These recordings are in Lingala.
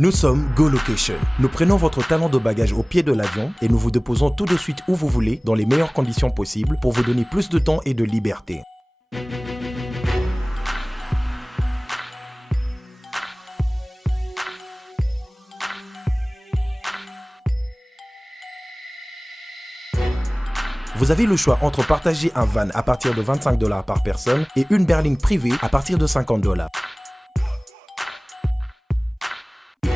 Nous sommes GoLocation. Nous prenons votre talon de bagage au pied de l'avion et nous vous déposons tout de suite où vous voulez, dans les meilleures conditions possibles pour vous donner plus de temps et de liberté. Vous avez le choix entre partager un van à partir de $25 par personne et une berline privée à partir de $50.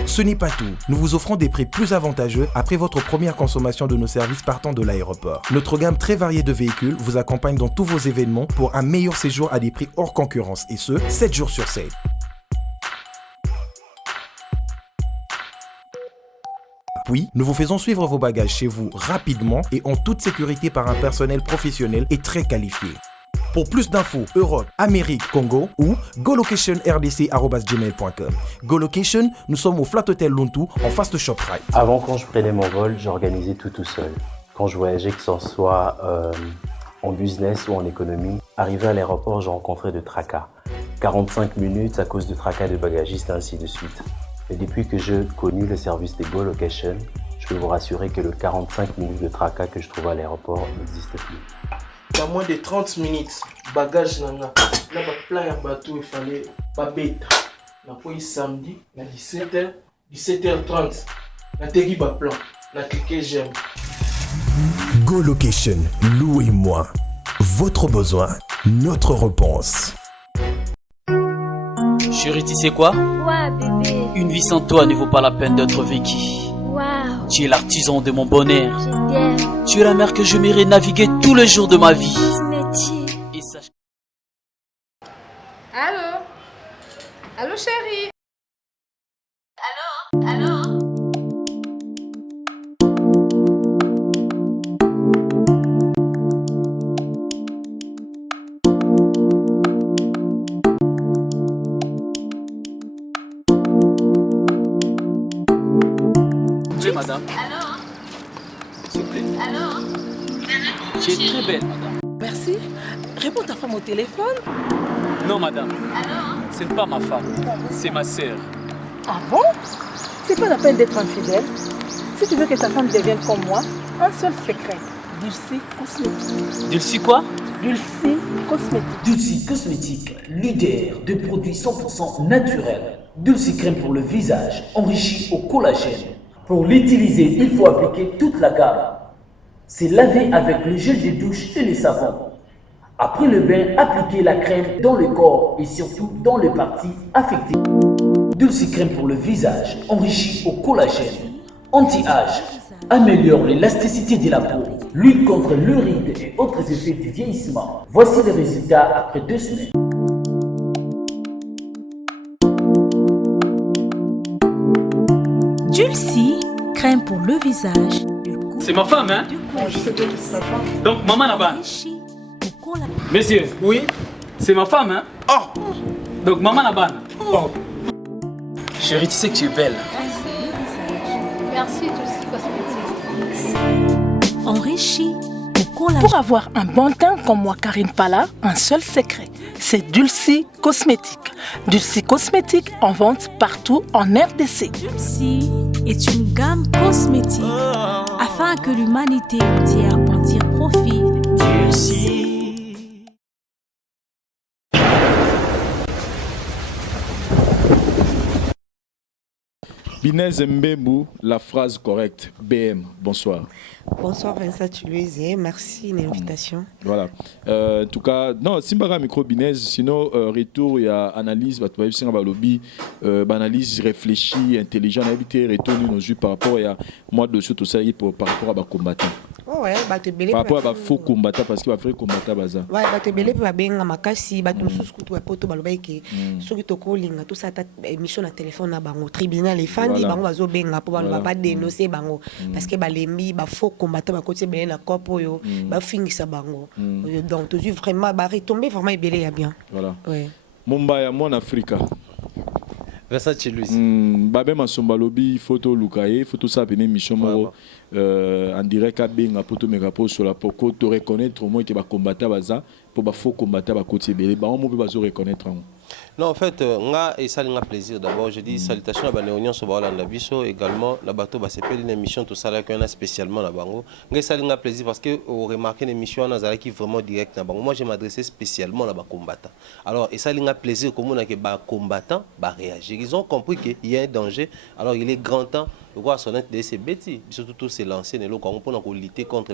Ce n'est pas tout. Nous vous offrons des prix plus avantageux après votre première consommation de nos services partant de l'aéroport. Notre gamme très variée de véhicules vous accompagne dans tous vos événements pour un meilleur séjour à des prix hors concurrence et ce, 7 jours sur 7. Puis, nous vous faisons suivre vos bagages chez vous rapidement et en toute sécurité par un personnel professionnel et très qualifié. Pour plus d'infos, Europe, Amérique, Congo ou golocation.rdc@gmail.com. GoLocation, nous sommes au Flat Hotel Luntu en face de ShopRite. Avant, quand je prenais mon vol, j'organisais tout seul. Quand je voyageais, que ce soit en business ou en économie, arrivé à l'aéroport, je rencontrais de tracas. 45 minutes à cause de tracas de bagagistes et ainsi de suite. Et depuis que j'ai connu le service de GoLocation, je peux vous rassurer que le 45 minutes de tracas que je trouve à l'aéroport n'existe plus. Dans moins de 30 minutes, bagage nanga, na ba plan ya bateau il fallait pas bête. Na po samedi, na 17h, 17h30. Na tegi ba plan, na cliquer j'aime. GoLocation, louez-moi. Votre besoin, notre réponse. Chérie, tu sais quoi? Ouais, bébé. Une vie sans toi ne vaut pas la peine d'être vécue. Waouh. Tu es l'artisan de mon bonheur. Je t'aime. Tu es la mer que je m'irai naviguer tous les jours de ma vie. Métier. Et sache... Allô? Allô, chérie? Allô? Oui, madame. S'il vous plaît. Tu es très belle, madame. Merci. Réponds ta femme au téléphone. Non, madame. Ce n'est pas ma femme. C'est ma sœur. Ah bon? C'est pas la peine d'être infidèle. Si tu veux que ta femme devienne comme moi, un seul secret. Dulcie Cosmétique. Dulcie quoi? Dulcie Cosmétique. Dulcie Cosmétique, leader de produits 100% naturels. Dulcie crème pour le visage, enrichi au collagène. Pour l'utiliser, il faut appliquer toute la gamme. C'est laver avec le gel de douche et le savon. Après le bain, appliquez la crème dans le corps et surtout dans les parties affectées. Dulcie crème pour le visage, enrichi au collagène. Anti-âge, améliore l'élasticité de la peau, lutte contre le ride et autres effets du vieillissement. Voici les résultats après 2 semaines. Dulcie, crème pour le visage. C'est ma femme, hein? Je sais que c'est ta femme. Donc, maman là-bas. Messieurs, Oui? c'est ma femme, hein? Oh! Donc, maman là-bas. Oh! Chérie, tu sais que tu es belle. Merci, Dulcie Cosmétique. Enrichi au collagène. Pour avoir un bon teint comme moi, Karine Pala, un seul secret. C'est Dulcie Cosmétique. Dulcie Cosmétique en vente partout en RDC. Dulcie est une gamme cosmétique afin que l'humanité entière en tire profit. Dulcie. Binez Mbembu, la phrase correcte. BM, bonsoir. Bonsoir Vincent Toulouse, merci de l'invitation. Voilà. En tout cas, non, si je micro Binez, sinon, retour, il y a analyse, lobby, analyse réfléchie, intelligente, retour nous jouer par rapport à moi dessus tout ça par rapport à combattant. Oh ouais, par rapport à faux combattant parce qu'il va faire combattant baza. Ouais, belé peut benga makasi, bato mususu kutu poto baloba ke soki to calling tout ça ta émission na téléphone na bango tribunal les fans di bango bazo benga po baloba pas dénoncer bango parce que balembi ba faux combattant ba côté belé na kopo yo ba fingisa bango. Donc toujours vraiment ba retomber vraiment belé ya bien. Voilà. Ouais. Mumbai mon Africa. Versace Louis. Babé Masomba lobby photo Lukaye, photo ça une émission en direct à Benga poto megapo sur la poko to reconnaître au moins que ba combattant baza pour ba faux combattant ba côté belé ba on peut pas reconnaître. Non, en fait, nga et ça a plaisir. D'abord, je dis salutations à Banéonion sur Baolanda Biso, également la bateau c'est une émission tout ça là qu'on a spécialement là bango. Nga ça a plaisir parce que on remarque une émission on a qui vraiment direct là bango. Moi, je m'adressais spécialement là bas combattant. Alors, et ça a plaisir comme on a que bas combattant bah réagir. Ils ont compris qu'il y a un danger. Alors, il est grand temps de voir son de ces bêtises. Surtout tous ces lancers ne l'ont pour lutter contre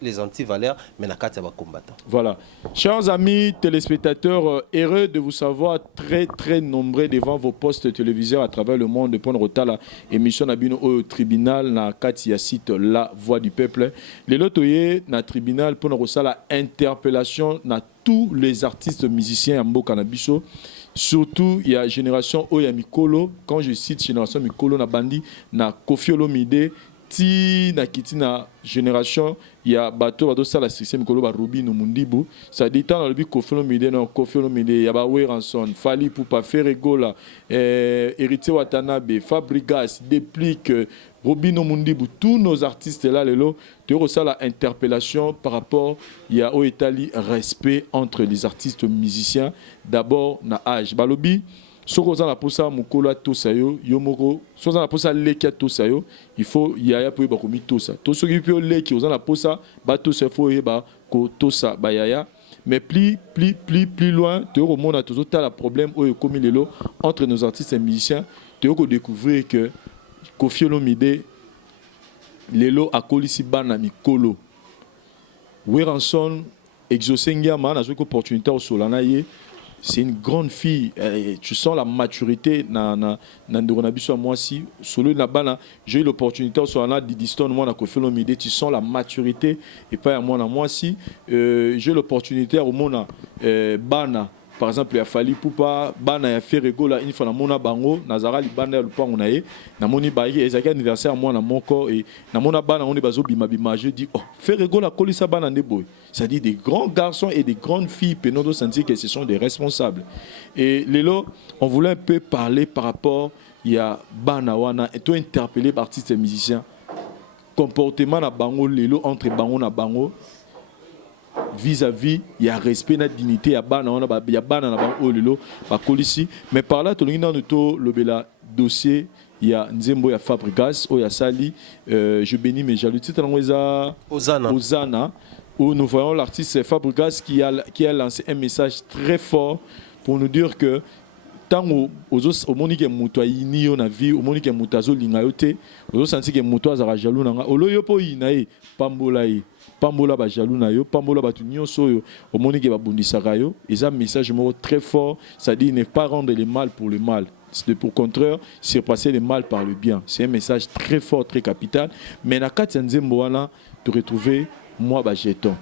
les anti-valeurs, mais na carte bas combattant. Voilà. Chers amis téléspectateurs, heureux de vous savoir très nombreux devant vos postes téléviseurs à travers le monde de prendre la émission Nabino au tribunal na Katia site La Voix du Peuple. Les lotoyés na tribunal pour la interpellation na tous les artistes musiciens en Canabiso. Surtout il y a génération Oya Mikolo. Quand je cite génération Mikolo na bandi na Koffi Olomide ti na kiti na génération il y a bateau ça la système Mikolo ba Ruby no Mundibu ça dit tant le Koffi Olomide no Koffi Olomide il y a ba Weranson Fali Poupa Ferregola Héritier Watanabe Fabrigas Déplique Ruby no Mundibu tous nos artistes là lelo tu reçois la interpellation par rapport il y a au Italie respect entre les artistes musiciens d'abord na âge balobi soko za la posa mukolo tosayo yomoko soza la posa leki tosayo il faut yaya po ba komi tosa to soki pe leki oza la posa ba tosa faut ba ko tosa ba yaya mais plus loin tu remontes à tout la problème au komi lelo entre nos artistes et musiciens tu vas découvrir que Koffi Olomide lelo akolisi bana mikolo Weranson exosengia mana zo opportunité au solana ye. C'est une grande fille. Tu sens la maturité. Moi aussi, j'ai eu l'opportunité de diston moi Koffi Olomide. Tu sens la maturité et pas à moi aussi. J'ai eu l'opportunité au monde bana. Par exemple, il a fallu Poupa bana ya Ferrego là une fois na mona bango nazara li bana le pango nae na moni baïe ezaki anniversaire moi na mon corps et na mona bana on est bazo bima je dis oh Ferrego la kolisa bana ndeboy. Ça dit des grands garçons et des grandes filles penodo sentir que ce sont des responsables. Et Lélo, on voulait un peu parler par rapport il y a bana wana et toi interpeller artistes et musiciens comportement na bango Lélo entre bango na bango vis-à-vis il y a respect na dignité ya bana on a ya bana na ba olelo ba kolisi mais par là to lingi na to lobela dossier il y a Nzembo ya Fabrigas o ya Sali je bénis mes jaloux titre ngweza Ozana où nous voyons l'artiste Fabrigas qui a lancé un message très fort pour nous dire que tant au monique muto ini na vie au monique mutazo lingayote au senti que muto azara jaloux nanga oloyo po inae pambola ba jaloux na yo pambola ba nyonso yo au monique ba bundisaka yo et un message très fort ça dit ne pas rendre le mal pour le mal. C'est pour contraire, surpasser le mal par le bien. C'est un message très fort, très capital. Mais na Katia Nzembo wana tu retrouver moi ba jeton.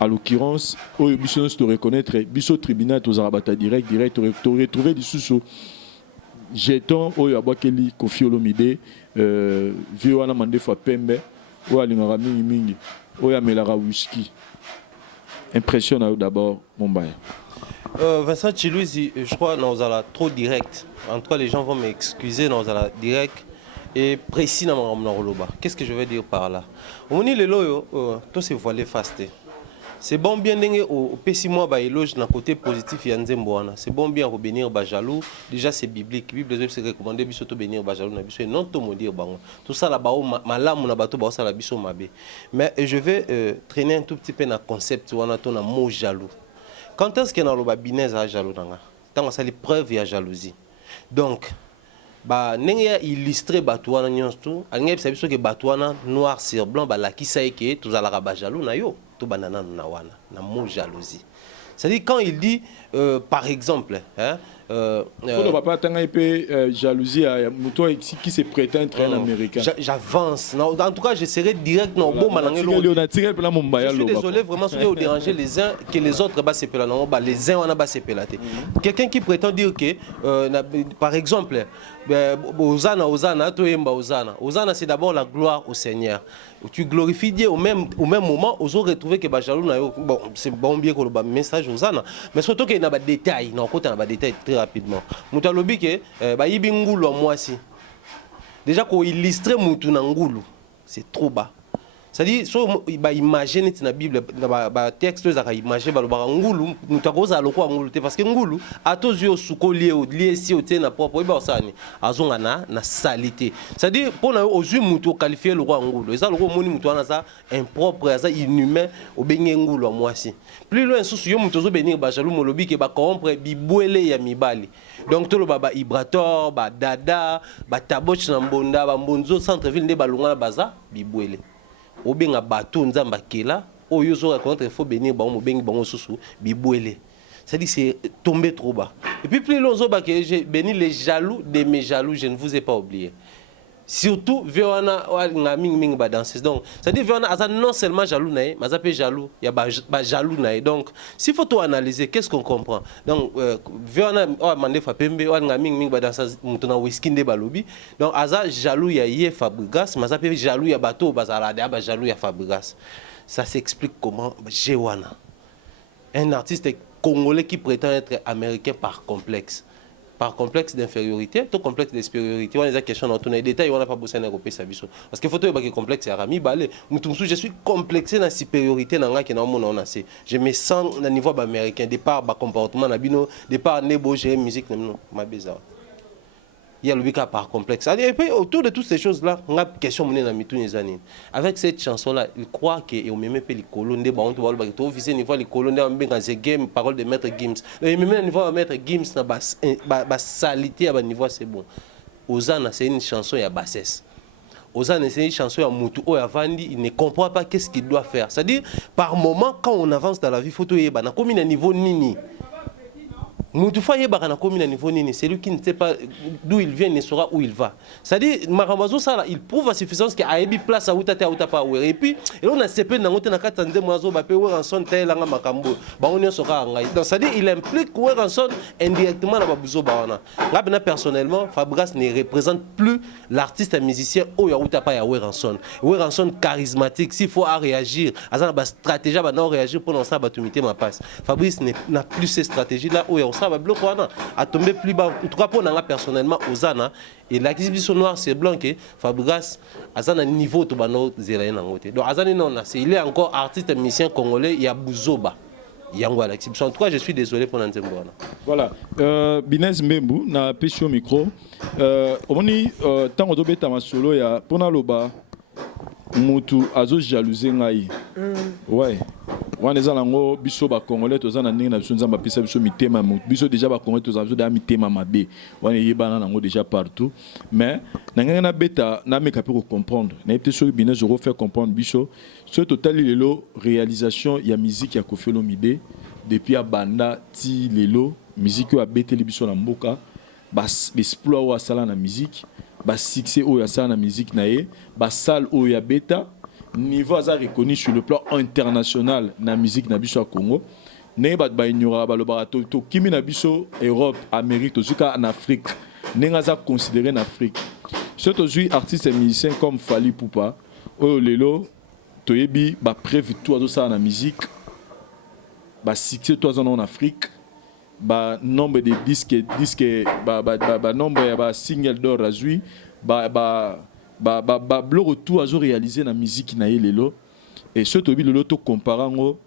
À l'occurrence, au biso te reconnaître biso tribunal aux arabata direct tu retrouver du sous jeton au yabakeli Koffi Olomide vieux wana mande fa pembe ou alingara mingi ou ya melara whisky. Impressionne d'abord Mombaya. Vincent Chilouzi, je crois que nous allons trop direct. En tout cas, les gens vont m'excuser, nous allons direct et précis dans mon roloba. Qu'est-ce que je veux dire par là? On dit les loyaux, tout c'est voilé fasté. C'est bon bien au PC moi bah éloge d'un côté positif il y a Nzemboana. C'est bon bien revenir bah jaloux. Déjà c'est biblique. Bible c'est recommandé biso to bénir bah jaloux na biso et non to maudire bango. Tout ça là bas malam na bato ba ça la biso mabé. Mais je vais traîner un tout petit peu dans concept wana to na mot jaloux. Quand est-ce que dans le babinez à jaloux nanga? Tant ça les preuves il y a jalousie. Donc bah n'engue illustré batouana nyonsto. Alngue biso que batouana noir sur blanc bah la qui sait que tout ça la ba jaloux na yo. Tout banana na wana na mot jalousie. C'est-à-dire quand il dit par exemple hein faut pas attendre un peu jalousie à muto qui se prétend être un américain. J'avance. En tout cas, je serai direct dans bon manangé. Je suis désolé vraiment si vous dérangez les uns que les autres bas c'est les uns on a bas c'est pelaté. Quelqu'un qui prétend dire que par exemple Osana to yemba Osana c'est d'abord la gloire au Seigneur. Tu glorifies Dieu au même moment aux autres retrouver que bajalou na bon c'est bon bien que le message Osana mais surtout qu'il y a des détails non côté na détails très rapidement mutalobi que ba yibi ngulu moi si déjà ko illustrer mutu na ngulu c'est trop bas c'est-à-dire so ba imaginer na Bible ba texte za ka imaginer ba lo ngulu mutakoza lokwa ngulu te parce que ngulu atozio sukolie lié si o te na propre ba osani azonga na salité c'est-à-dire pour na ozu muto qualifier le roi ngulu eza lokwa moni muto na ça impropre eza inhumain o benye ngulu a mwasi plus loin susu yo muto zo benir ba jalou molobi ke ba corrompre bibwele ya mibali donc tolo baba ibrator ba dada ba taboch na mbonda ba mbonzo centre ville nde balonga na baza bibwele obenga bato nzamba kela oyo zo raconter il faut bénir ba mo bengi bango susu bibwele c'est-à-dire c'est tombé trop bas et puis plus lonzo ba que j'ai béni les jaloux de mes jaloux je ne vous ai pas oublié surtout Véana nga ming ba danser donc c'est-à-dire Véana aza non seulement jaloux naé mais aza pe jaloux ya ba jaloux naé donc s'il faut tout analyser qu'est-ce qu'on comprend donc Véana o mande fa pembe o nga ming ba danser mutuna whisky nde balobi donc aza jaloux ya ye Fabregas mais aza pe jaloux ya bato bazala da ba jaloux ya Fabregas ça s'explique comment Jewana un artiste congolais qui prétend être américain par complexe d'infériorité, tout complexe de supériorité. On a des questions dans tous les détails, on n'a pas besoin de repérer ça. Parce qu'il faut tout que complexe, je suis complexé dans la supériorité dans la mon je me sens au niveau américain, de par le comportement, de par la musique, ma bizarre. Il y a le cas par complexe. Et puis autour de toutes ces choses-là, on a une question avec cette chanson-là, il croit qu'il même pas les colonnes, des bons, tu officier niveau les colonnes, on a game parole de maître Gims. Et même niveau de maître Gims, na salité à niveau c'est bon. Ozana c'est une chanson à bassesse. Ozana c'est une chanson à Moutou ou à Vandi, il ne comprend pas qu'est-ce qu'il doit faire. C'est-à-dire par moment quand on avance dans la vie, photo y na comme un niveau nini. Moutoufa yeba na commune à niveau nini, c'est lui qui ne sait pas d'où il vient, ne saura où il va. C'est-à-dire Maramazo ça il prouve à suffisance qu'il a une place à Outata Outapa et puis on a CP dans Outana Katande Moazo Bapé Weranson Taylanga Makambo. Ba on sera ngai. Donc c'est-à-dire il implique Weranson indirectement dans Babuzo Bawana. Là personnellement, Fabregas ne représente plus l'artiste et musicien au Outapa ya Weranson. Weranson charismatique, s'il faut réagir, azana ba stratégie ba non réagir pour lancer batumité ma passe. Fabrice n'a plus ces stratégies là où ça va bloquer à tomber plus bas. En tout cas pour nous personnellement Ozana et l'exhibition noire c'est blanc que Fabregas a un niveau to bano zélayen en côté. Donc Azani non c'est il est encore artiste musicien congolais il y a Buzoba. Yango à l'exhibition. En tout cas je suis désolé pour Nanzembwana. Voilà. Binez Mbembu na pesio micro. Omoni tango to beta masolo ya pona loba mutu azo jalouser ngai. Ouais. Wana eza nango biso ba congolais toza na ndenge na biso nzamba pesa biso mitema biso déjà ba congolais toza biso da mitema mabe wana yebana nango déjà partout mais nanga na beta na meka pe comprendre na epte so bina je refaire comprendre biso ce total lelo réalisation ya musique ya Koffi Olomide depuis a banda ti lelo musique ya beteli biso na mboka bas exploit wa sala na musique bas succès o ya sala na musique na ye bas salle o ya beta niveau a reconnu sur le plan international na musique na biso Congo ne bat ba ignora ba lo barato to kimi na biso Europe Amérique to zuka en Afrique nenga za considéré en Afrique surtout aujourd'hui artistes et musiciens comme Fally Ipupa o lelo to yebi ba prévu tout ça na musique ba succès toi en Afrique ba nombre de disques ba nombre ba single d'or azui ba retour à réaliser la musique na lelo et ce tobi lelo to comparango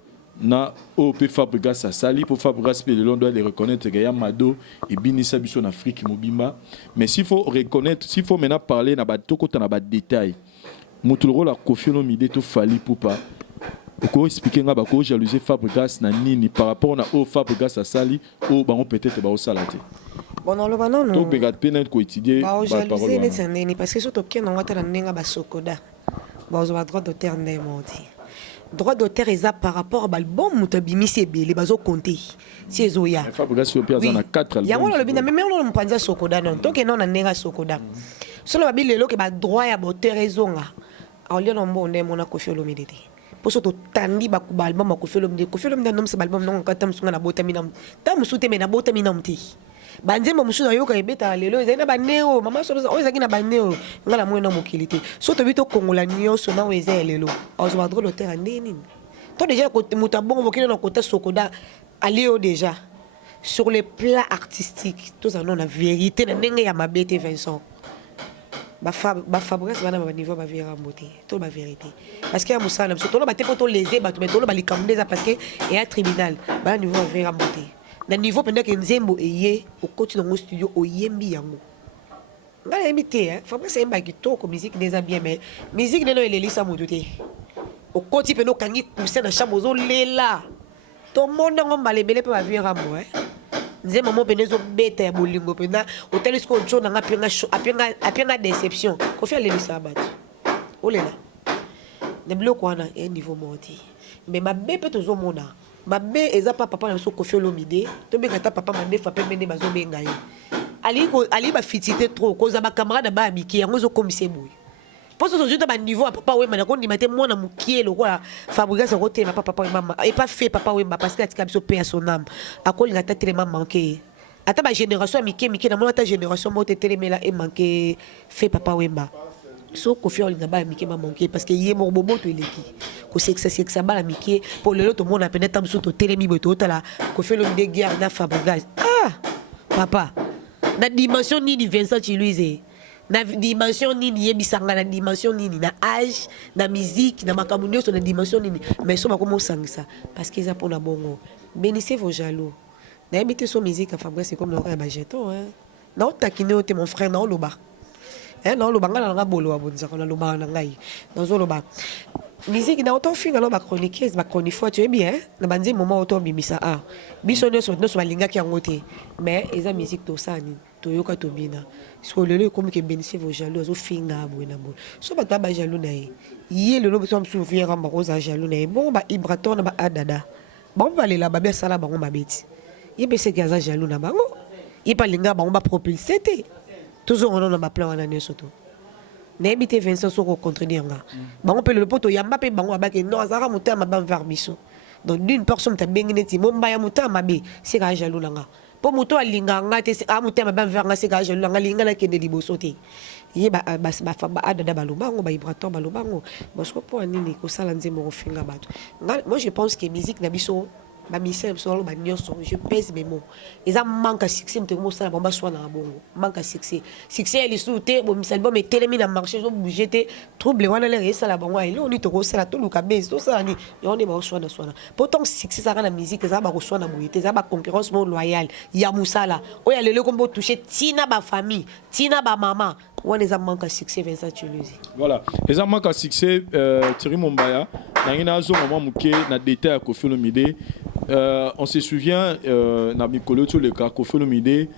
na OP Fabregas à Sali pour Fabregas pe lelo doit les reconnaître que ya Mado et binisa biso en Afrique mobimba mais s'il faut reconnaître s'il faut maintenant parler na ba toko na ba détail mutulro la Koffi Olomide to Fally Ipupa ko expliquer nga ba ko jalouser Fabregas na nini par rapport na O Fabregas à Sali ou ba on peut-être ba o salate. Bon non le banon non. To begat penet ko étudier ba jalouser ne tsendeni parce que surtout que non ngata na nenga ba sokoda. Ba zo ba droit d'auteur ndé moti. Droit d'auteur eza par rapport à l'album mutabimisi ebele bazo compter. Si ezoya. Fabregas yo pia na 4 albums. Ya ngolo le bina même on mpanza sokoda non. To que non na nenga sokoda. Solo ba bilelo ke ba droit ya auteur ezonga. Aulio no mbonde mona Koffi Olomide. Pour surtout tandi ba ku album ma Koffi Olomide non c'est album non kata msunga na bota mina. Ta musute me na bota mina mti. Banzemba musuza yoka ebeta lelo ezana baneo mama so ezaki na baneo ngala mwena mokilité soto bito kongola nyoso na weze lelo ozo ba drôle terre ndeni to déjà côté mutabongo mokile na côté sokoda alio déjà sur le plan artistique tous en on la vérité na ndenge ya mabete Vincent Fabrice va na niveau ba vérité beauté to ba vérité parce que ya musala so to lo ba te poto léser ba to lo ba likamdeza parce que et à tribunal ba niveau ba vérité beauté na niveau pendant que nzembo eye au côté dans studio o yembi yango ngala imité hein Fabrice emba kitoko musique déjà bien mais musique neno elelisa moto te au côté pendant kangi cousin na chambre zo lela to monde ngomba lebele pe ba vérité hein nze maman penezo beta ya bolingo pena hotel isko ncho na apenga déception ko faire le sabat olela ne bloco wana et niveau monti mais ma bé peut tozo mona ma bé eza papa na so ko faire l'omide to benga ta papa ma bé fa pe mene bazo benga ye ali ba fitité trop ko za ba camarade ba amiki yango zo komise boy parce que aujourd'hui ba niveau à papa wemba na ko ndimate mwana mukie lokola Fabrice roté ma papa wemba et pas fait papa wemba parce que atika biso paix à son âme akoli ngata tellement manqué ata ba génération amiki na mona ta génération moté telemela et manqué fait papa wemba so ko fi olinga ba amiki ma manqué parce que yé mo bobo to eleki ko sexa ba amiki pour le lot mona peut-être tam so to telemi boto tala ko fait le de guerre na Fabrice papa na dimension ni Vincent Chiluize na dimension nini yebisanga na dimension nini na âge na musique na makambo nyonso na dimension nini mais so bakoma osangisa parce que eza mpona bongo bénissez vos jaloux na yebi te so musique à Fabrice c'est comme na jeton hein na otakine ote mon frère na oloba na oloba nga na nga bolo wa bonzaka na loba na ngai na zoloba musique na autant finga ba chroniqueuse ba chroniqueur tu es bien na banzi moment auto bimisa biso nyonso balingaki yango te mais eza musique to sani toyoka tobina so lelo comme que bénissez vos jaloux zo finga abona bon so ba ba jaloux na ye lelo so am souvenir ba rosa jaloux na bon ba ibraton na ba adada ba valela ba be sala ba ngoma beti ye be se gaza jaloux na bango ye pa linga ba ngoma propulser te toujours on na ba plan wana nyoso to na ebité Vincent so ko contredire nga bango pe le poto yamba pe bango abake non azara mutama ba vers biso donc d'une personne ta bengineti momba ya mutama be c'est ga jaloux na nga po moto alinga nga te amutema ba veranga se ga jaloux nga linga la kende liboso te ye ba adada balobango ba ibraton balobango parce que pour nini ko sala nzembo ko finga bato moi je pense que musique na biso ba misem solo ba nyonso je pèse mes mots eza manque succès mte mo sala bomba swa na bongo manque succès eli souté bo misal bo metelemi na marché zo bouger te trouble wana le resa la bongo ile oni to ko sala to luka base to sala ni yone ba swa na pourtant succès ça na musique za ba ko swa na boyete za ba concurrence mo loyale ya musala o ya lele kombo toucher tina ba famille tina ba maman on les a manque succès Vincent Chiluize voilà les a manque succès Thierry Mombaya nangina zo maman muke na détail ko Olomide. On se souvient na mikolo to le Kofi Olomide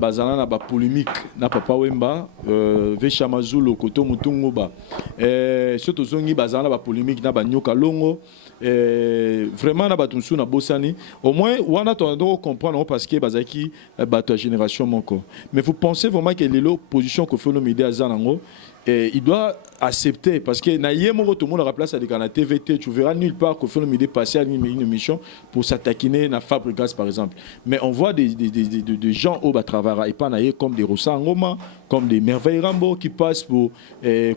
bazana na ba polémique na papa wemba Vesha Mazulu koto mutungu ba surtout zongi bazana ba polémique na ba nyoka longo vraiment na batunsu na bosani au moins wana to ndo comprendre parce que bazaki bato génération moko mais vous pensez vraiment que l'opposition Kofi Olomide azanango il doit accepter parce que na yemo tout le monde à la place à la TVT tu verras nulle part Kofi Olomide passer à une émission pour s'attaquer na Fabregas par exemple mais on voit des gens au Batravara et pas naïe comme des Rosa Ngoma comme des Merveilles Rambo qui passent pour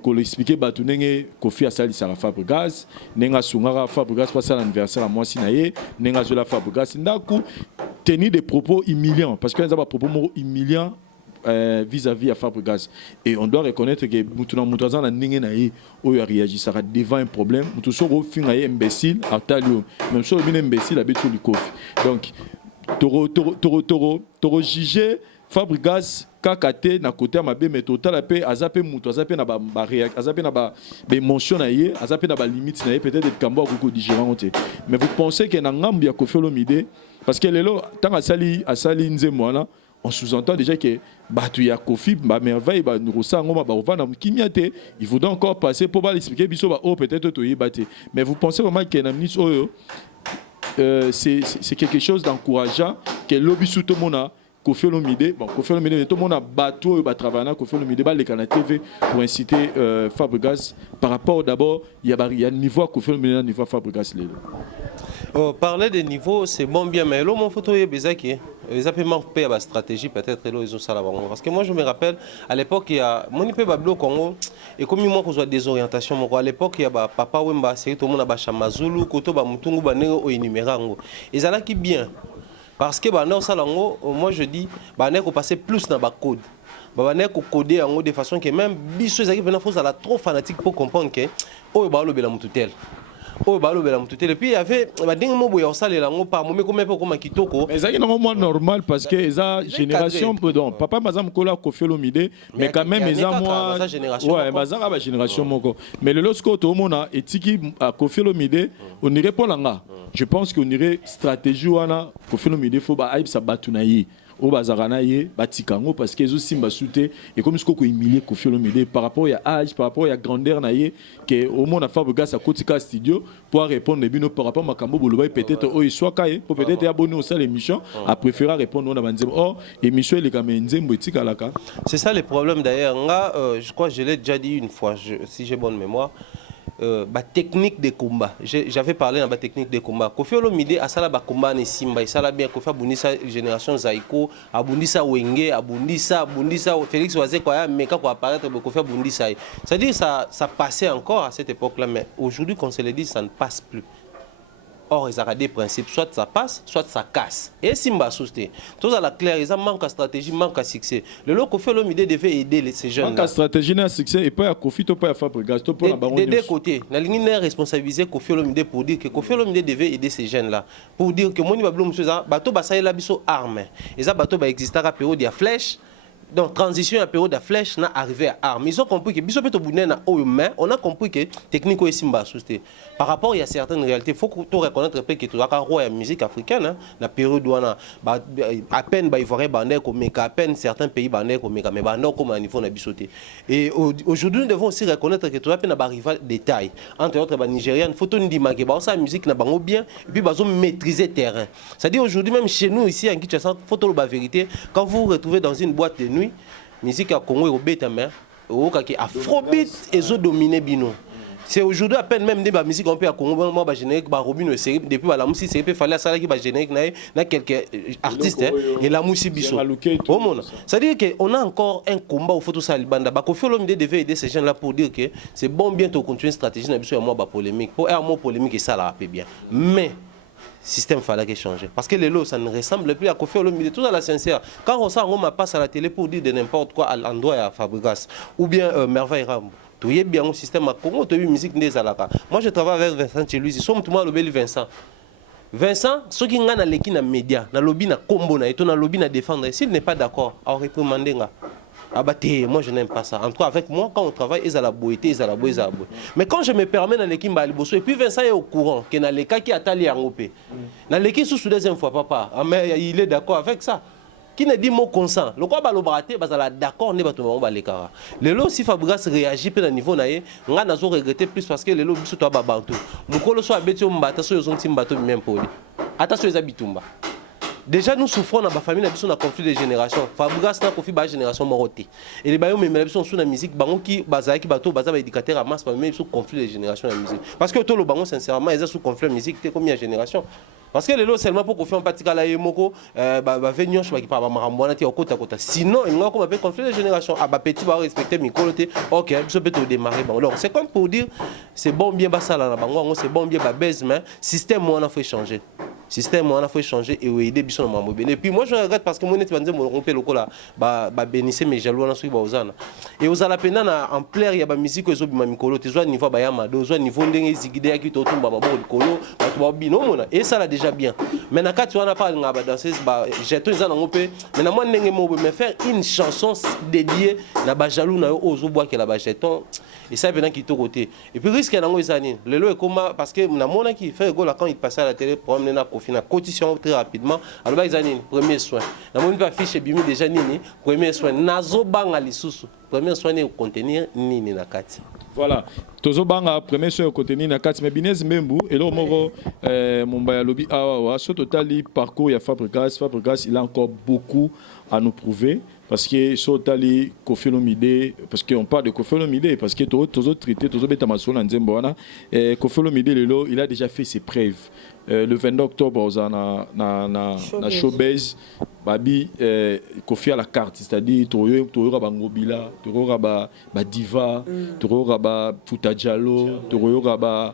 qu'on l'expliquer batunenge Kofi asali sara Fabregas nenga sungara Fabregas passe à l'anniversaire à moi sinaye nenga zola Fabregas ndaku tenir des propos humiliants parce que les propos humiliants vis-à-vis à Fabregas et on doit reconnaître que Moutounan Moutouazan a n'ingénaï où il réagit ça devant un problème Moutousso refinaï imbécile à talio même chose bien imbécile à Betou Likofi donc toro jugé Fabregas kakate na côté ma bé mais total apé azapé Moutou azapé na ba azapé na ba émotion na yé azapé na ba limite na yé peut-être de kambo beaucoup digérant mais vous pensez que na ngambi ya Kofi Olomide parce que lelo tant asali nzembo wana on sous-entend déjà que batu ya Kofi ba merveille ba Rosa Ngoma ba ovana mkimiate il faut donc encore passer pour l'expliquer biso ba oh peut-être to yebate mais vous pensez vraiment que na ministre oyo c'est quelque chose d'encourageant que lobby sous tout monde Kofi Olomide bon Kofi Olomide tout le monde a bateau ba travailler na Kofi Olomide ba les canaux TV pour inciter Fabregas par rapport d'abord il y a niveau Kofi Olomide niveau Fabregas lelo. Parler des niveaux c'est bon bien mais là mon photo est bizaki ils appellent manque à la stratégie peut-être là ils ont ça là parce que moi je me rappelle à l'époque il y a mon ipé bablo Congo et comme moi qu'on soit désorientation à l'époque il y a papa Wemba c'est tout le monde a Vesha Mazulu koto ba mutungu ba nego au numérango ils allaient qui bien parce que bah non ça lango moi je dis bah nego passer plus dans ba code babane ko coder yango de façon que même biso ezaki pena faut la trop fanatique pour comprendre que oyo balobela mutu tel oyo balobela mutu tel. Et puis il y avait badingi mo boya osalela ngo par moment comme peu comme kitoko mais ezaki nango moi normal parce que eza génération pardon papa mazam kola Koffi Olomide mais quand même eza moi ouais bazaka ba génération moko mais le lorsque to mona etiki Koffi Olomide on irait pour langa je pense qu'on irait stratégie wana Koffi Olomide faut ba aib sa batunayi au bazaranaye batikango parce que aussi simba souté et comme ce qu'on humilier Koffi Olomide par rapport à âge par rapport à grandeur naie que au monde a fait grâce à Kotika Studio pour répondre bino par rapport makambo boloba peut-être oh soit kaye pour peut-être abonner au salle émission a préféré répondre on a banzem oh émission les kamenzembo tikalaka. C'est ça le problème d'ailleurs je crois que je l'ai déjà dit une fois si j'ai bonne mémoire. Technique de combat. J'avais parlé dans la technique de combat. Koffi Olomide a sala ba combat ne simba, il sala bien Koffi abundisa génération Zaiko, abundisa Wenge, abundisa Félix Oazé quoi mais quand apparaître Koffi abundisa. C'est-à-dire ça passait encore à cette époque-là mais aujourd'hui qu'on se le dit ça ne passe plus. Or, ils ont des principes, soit ça passe, soit ça casse. Et Simba Sousté, tout à la claire, ils ont manque de stratégie, manque de succès. Le lot Koffi Olomide devait aider ces jeunes. Manque de stratégie, n'a succès, et pas à Koffi, pas à Fabregas, pas à Baron. Des deux côtés, la ligne est responsabilisée Koffi Olomide pour dire que Koffi Olomide devait aider ces jeunes-là. Pour dire que mon bateau, bateau, ça y est là, biso arme. Et ça, bateau, existe à période de flèche. Donc, transition à période de flèche n'a arrivé à armes. Ils ont compris que on a compris que technique est Simba Sousté. Par rapport à certaines réalités, il faut reconnaître que tu as la musique africaine, la période où on a à peine Ivoirien bandé comme à peine certains pays bandés comme mais bandé comme à niveau de et aujourd'hui, nous devons aussi reconnaître que tu as peine à rival détail. Entre autres, les Nigériens, il faut tout dire que ça musique n'a pas bien et puis ils ont maîtrisé le terrain. C'est-à-dire aujourd'hui, même chez nous ici en Kinshasa, il faut tout la vérité. Quand vous vous retrouvez dans une boîte de nuit, musique à Congo et au Bétamer, au Afrobeat et zo dominé bino. C'est aujourd'hui à peine même des musiques on peut à Congo moi ba générique ba Robin série depuis la musique c'est peut fallait ça qui ba générique na quelques artistes et la musique biso. Au monde. C'est-à-dire que on a encore un combat au photo salibanda ba Koffi Olomide devait aider ces gens là pour dire que c'est bon bientôt continuer une stratégie na biso moi ba polémique. Pour un mot polémique et ça là peut bien. Mais système fallait qu'il change parce que les lots ça ne ressemble plus à Koffi Olomide tout à la sincère quand on passe à la télé pour dire de n'importe quoi à l'endroit à Fabregas ou bien Merveille Rambo tu y es bien au système à Congo tu as eu musique des alaka moi je travaille avec Vincent chez lui ils sont tout le monde Vincent ceux qui ont l'équipe dans les médias dans le lobby na combo na et dans le lobby na défendre s'il n'est pas d'accord à réprimander moi je n'aime pas ça. En tout cas avec moi quand on travaille ils ont la beauté, ils ont la beauté. Mais quand je me permets dans l'équipe Baliboso et puis Vincent est au courant que dans les cas qui attali en OP. Dans l'équipe sous deuxième fois papa, mais il est d'accord avec ça. Qui ne dit mot consent. Le quoi balobraté bazala d'accord ne bato ba lekara. Le lot si Fabregas réagit pe na niveau na ye, nga nazo regretter plus parce que le lot biso to ba bantu. Mukolo so abeti o mbata so yozonti mbato même poli. Ata so ezabitumba. Déjà nous souffrons dans ma famille nous avons conflit de génération. Fabregas n'a conflit de génération moroté. Et les bailleurs même sont sous la musique bango qui bazaki qui bateau bazaba éducateur à masse même sous conflit de génération la musique. Parce que tout le bango sincèrement ils sont sous conflit de musique combien de génération. Parce que les lots seulement pour confier en pratique à la yemoko venir je qui pas marambona ti okota kota. Sinon il y a comme un conflit de génération à petit va respecter micoloté. OK, ça peut démarrer bon. Alors c'est comme pour dire c'est bon bien basala na bango c'est bon bien ba baise mais système on a fait changer. Système on a fait changer et aider biso na mobile. Et puis moi je regrette parce que mon état banze mo romper lokola ba bénissez mes jaloux na sui ba ozana. Et ozala pena na en plaire ya ba musique ezo bima mikolo te zo niveau ba ya mado zo niveau ndenge zigide ya ki to tumba mabo likolo ba to ba bino mona et ça là déjà bien. Mais na kati wana pas nga ba danseuse ba jeto ezana ngopé mais na moi ndenge mo me faire une chanson dédiée na ba jaloux na ozo bois que la ba jeton et ça venant qui to côté. Et puis risque na ngo ezani lelo e comment parce que na mona qui fait go là quand il passait à la télé problème na na cotition très rapidement alors bah ils ont premier soin na mon pas fiche bimi déjà nini premier soin nazo banga lisusu premier soin ne contenir nini na kati voilà tozo banga premier soin contenir na kati mais binez membu et là moko Mumbaya lobby awa ce total parcours ya Fabregas il a encore beaucoup à nous prouver parce que Sotali Koffi Olomide parce qu'on parle de Koffi Olomide parce que tozo traité tozo betamaso na nzembo wana Koffi Olomide lelo il a déjà fait ses preuves le 22 octobre na showbiz babi Koffi à la carte c'est-à-dire toyo ba ngobila toyo ba diva toyo ba Fouta Diallo toyo ba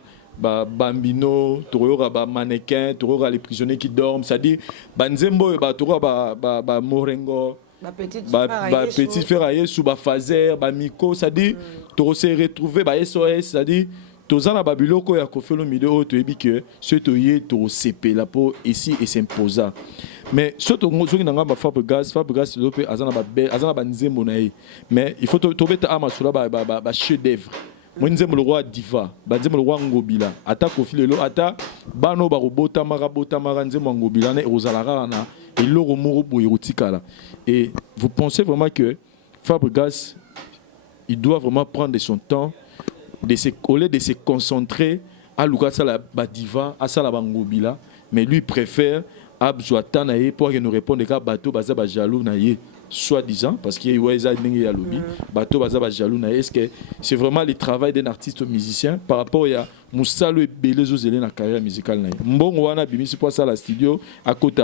bambino toyo ba mannequin toyo les prisonniers qui dorment c'est-à-dire banzembo ba toyo ba morengo petit frère à Yesu, Fazer, Miko, ça dit, tu se retrouver, SOS, ça dit, tu as Babyloko ya Koffi Olomide, tu as dit que ce tu tu CP la peau ici et s'imposa. Mais surtout, ce qui n'a pas Fabregas, c'est azana nzembo na ye. Mais il faut trouver ta âme sur la chef d'œuvre. Moi nzembo le roi diva, nzembo le roi ngobila. Ata Koffi lelo ata bano ba robota mara nzembo ngobila na ozalara na et l'oro moro boyerotikala. Et vous pensez vraiment que Fabregas il doit vraiment prendre son temps au lieu de se concentrer à l'ouga la diva, à la bangobila, mais lui préfère Abzouata naye pour qu'il nous réponde que bateau baza ba jaloux naye soi-disant parce qu'il y a des lobby bateau baza ba jaloux naye. Est-ce que c'est vraiment le travail d'un artiste musicien par rapport à Moussalo et Belezo Zélé na carrière musicale naye. Mbongo wana bimisi pour ça la studio à côté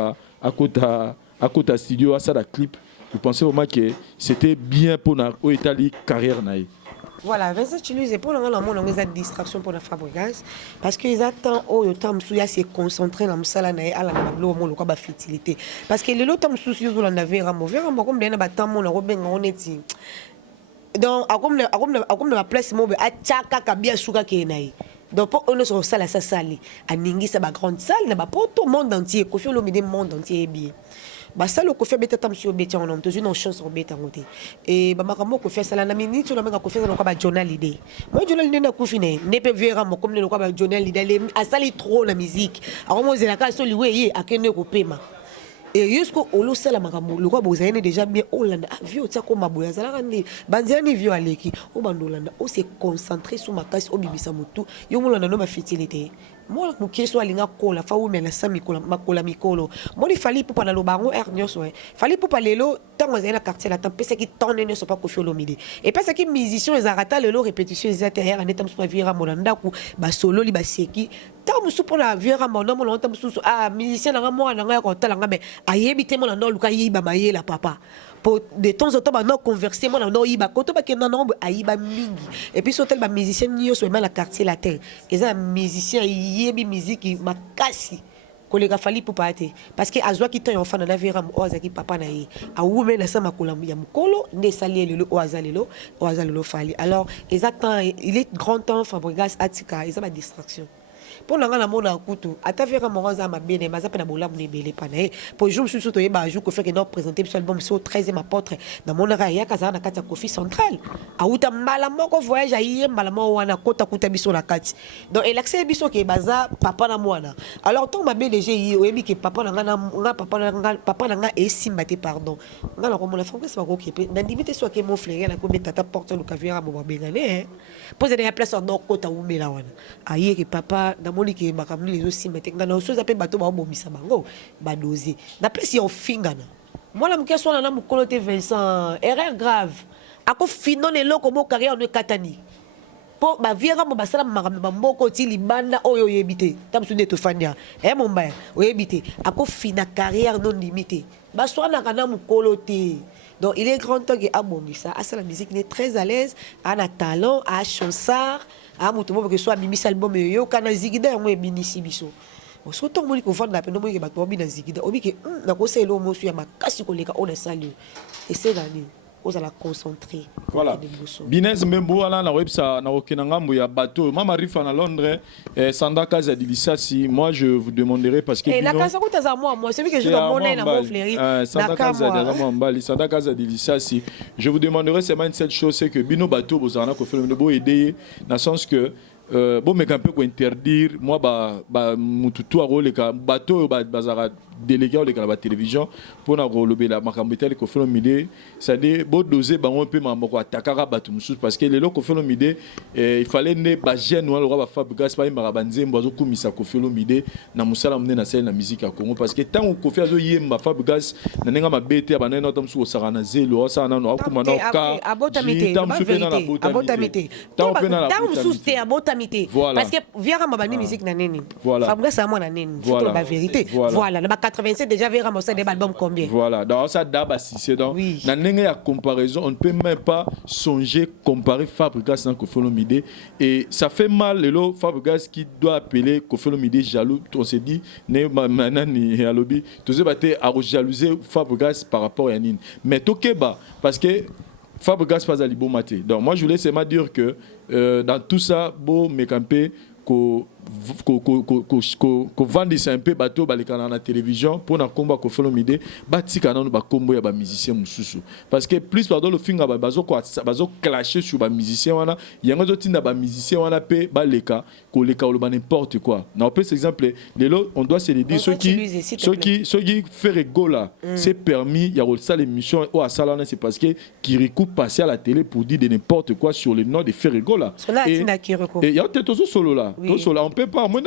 studio à ça la clip. Vous pensez vraiment que c'était bien pour na Italie carrière naye? Voilà, Vincent Chiluiz pour le moment on a des distractions pour la Fabregas parce qu'ils attendent au temps où il se concentrer dans musala na ala na blo mo lokwa ba fertilité parce que le temps sous yo la navera mo vera mo comme na batam mo na robenga oneti donc akom na place mo be achaka kabia suka ke nai donc pour on se sala sa sali aningi sa ba grande salle na ba pour tout monde entier Koffi Olomide monde entier bien. Ça le Koffi beta tam sur beta on a toujours une chance au beta ngote et ba makambo Koffi sala na minute na menga Koffi na ko ba journal idée moi journal idée na Koffi ne peut vera mo comme le ko ba journal idée a sali trop la musique alors moi c'est la cas sur lui akene ko pema et jusqu'au olo sala makambo le ko bozane déjà bien Hollande vieux tia ko maboya sala kandi banziani vieux aleki o bandolanda o se concentrer sur makasi o bibisa mutu yo molanda no ma fertilité moi mon question alinga kola fa ou mena sami kola makola mikolo moi il fallait pour pas le bango hernios ouais fallait pour pas lelo tant na quartier la tempête qui tonne ne sont pas Koffi Olomide et parce que musicien les arata lelo répétition les intérieurs en étant soit vira molanda ku ba solo li ba seki tant musu pour la vira molanda molanda musu musicien na moi na nga ko tala nga be ayebite molanda luka yiba maye la papa pour de temps en temps ba no converser moi na yiba koto ba kena na ayiba mingi et puis sotel ba musicien ni yo so la quartier latin les musiciens yebi musique makasi kolega fali pour pate parce que azwa ki tan enfant na vera mo azaki papa na ye a wume na sama kola ya mukolo ne sali lelo o azalelo fali alors exactement il est grand temps Fabregas atika ils ont ma distraction pour la ngana mona kutu atavera moranza mabene mazape na bolamu ne bele pana pour jour susu to yeba jour ko fait que non présenter sur album sur 13e apôtre na mona ya kaza na kati ya Koffi central auta mbala moko voyage ayi mbala mo wana kota kuta biso na kati donc el accès biso ke baza papa na mwana alors ton mabe léger yi oyebi ke papa na nga papa na nga esimbate pardon nga na ko mona franco c'est pas ko kepe na ndimite so ke mon frère na ko betata porte le caviar mo bengane poser des places en kota umela wana ayi ke papa na moni ke makamni les aussi mete ngana osoza pe bato ba bomisa bango ba doser na place yo fingana moi la mkeso na mukolo te Vincent erreur grave ako fino ne loko mo carrière no katani po ba viera mo basala makamba mboko ti libanda oyo yebite tamsunde to fanya mon mbaya oyebite ako fina carrière non limité ba swana kana mukolo te. Donc il est grand temps que abomisa à la musique il est très à l'aise à un talent à chansard à mutumo que soit bimisa album yo kana zigida yo binisi biso surtout moi ko vendre la peine moi que bato bina zigida obi que na ko selo mo su ya makasi ko leka on a salu et c'est l'année aux à la concentrer voilà Binez Mbembo ala na websa na okena ngambo ya bateau mama rifa na Londres Sanda Kaza Dilisasi moi je vous demanderai parce que la casa ko taza moi celui que je dois monnaie na mon fléri Sanda Kaza Dilisasi je vous demanderai seulement une seule chose c'est que bino bateau bozana ko faire bo aider dans sens que bon mais un peu pour interdire moi mututu a rôle ka bateau bazara délégué de la télévision pour na rolober la makambetel ko Koffi Olomide c'est-à-dire bo doser ba un peu mambo attaquera bateau parce que les loko Koffi Olomide il fallait ne ba jeune ou le roi Fabregas pas marabanzembo azo kumisa Koffi Olomide na musala mne na scène la musique à Congo parce que tant Koffi azo yemba Fabregas na nenga mabete abana na tam su osara na zelo ça na no akuma na ka abotamite parce que viera mabani musique na neni Fabregas a moi na neni c'est la vérité voilà na 87 déjà avait ramassé des albums combien? Voilà, donc ça d'abord si c'est donc dans la comparaison, on ne peut même pas songer comparer Fabregas et Koffi Olomide et ça fait mal le Fabregas qui doit appeler Koffi Olomide jaloux. On s'est dit né maintenant ni à lobby, tu sais battre à jalouser Fabregas par rapport à Yannin. Mais Tokeba parce que Fabregas pas à libo maté. Donc moi je voulais seulement dire que dans tout ça beau mécampé ko vendis un peu bateau balekana na télévision pour na combat Koffi Olomide batika na ba combo ya ba musicien mususu parce que plus pardon le finga bazo clasher sur ba musicien wana yango zotinda ba musicien wana pe baleka ko leka lo ba n'importe quoi na peut exemple lelo on doit se le dire ceux qui fait rigola c'est permis il y a ça l'émission au Asalana c'est parce que Kirikou passait à la télé pour dire de n'importe quoi sur le nom de faire rigola et il y a peut-être solo là on peut pas moi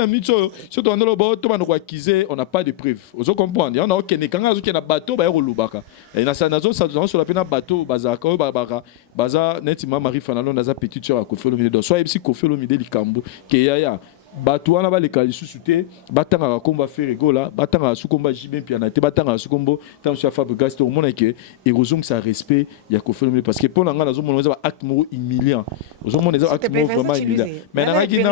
surtout on n'a pas de preuves vous comprenez on a aucun kanga zo na bateau ba rolubaka et na nazo sur la pena bateau bazaka baza netima Marie Fanalo naza petite sœur à Koffi Olomide donc soit si Koffi Olomide likambo ke ya bato wana baleka lisusu te batanga komba faire rigola batanga su komba jibin piana te batanga su kombo tant sur Fabregas to mona ke erosong sa respect ya Koffi Olomide parce que pour nga nazo mona za acte mo humiliant ozo mona za acte mo vraiment humiliant mais na gina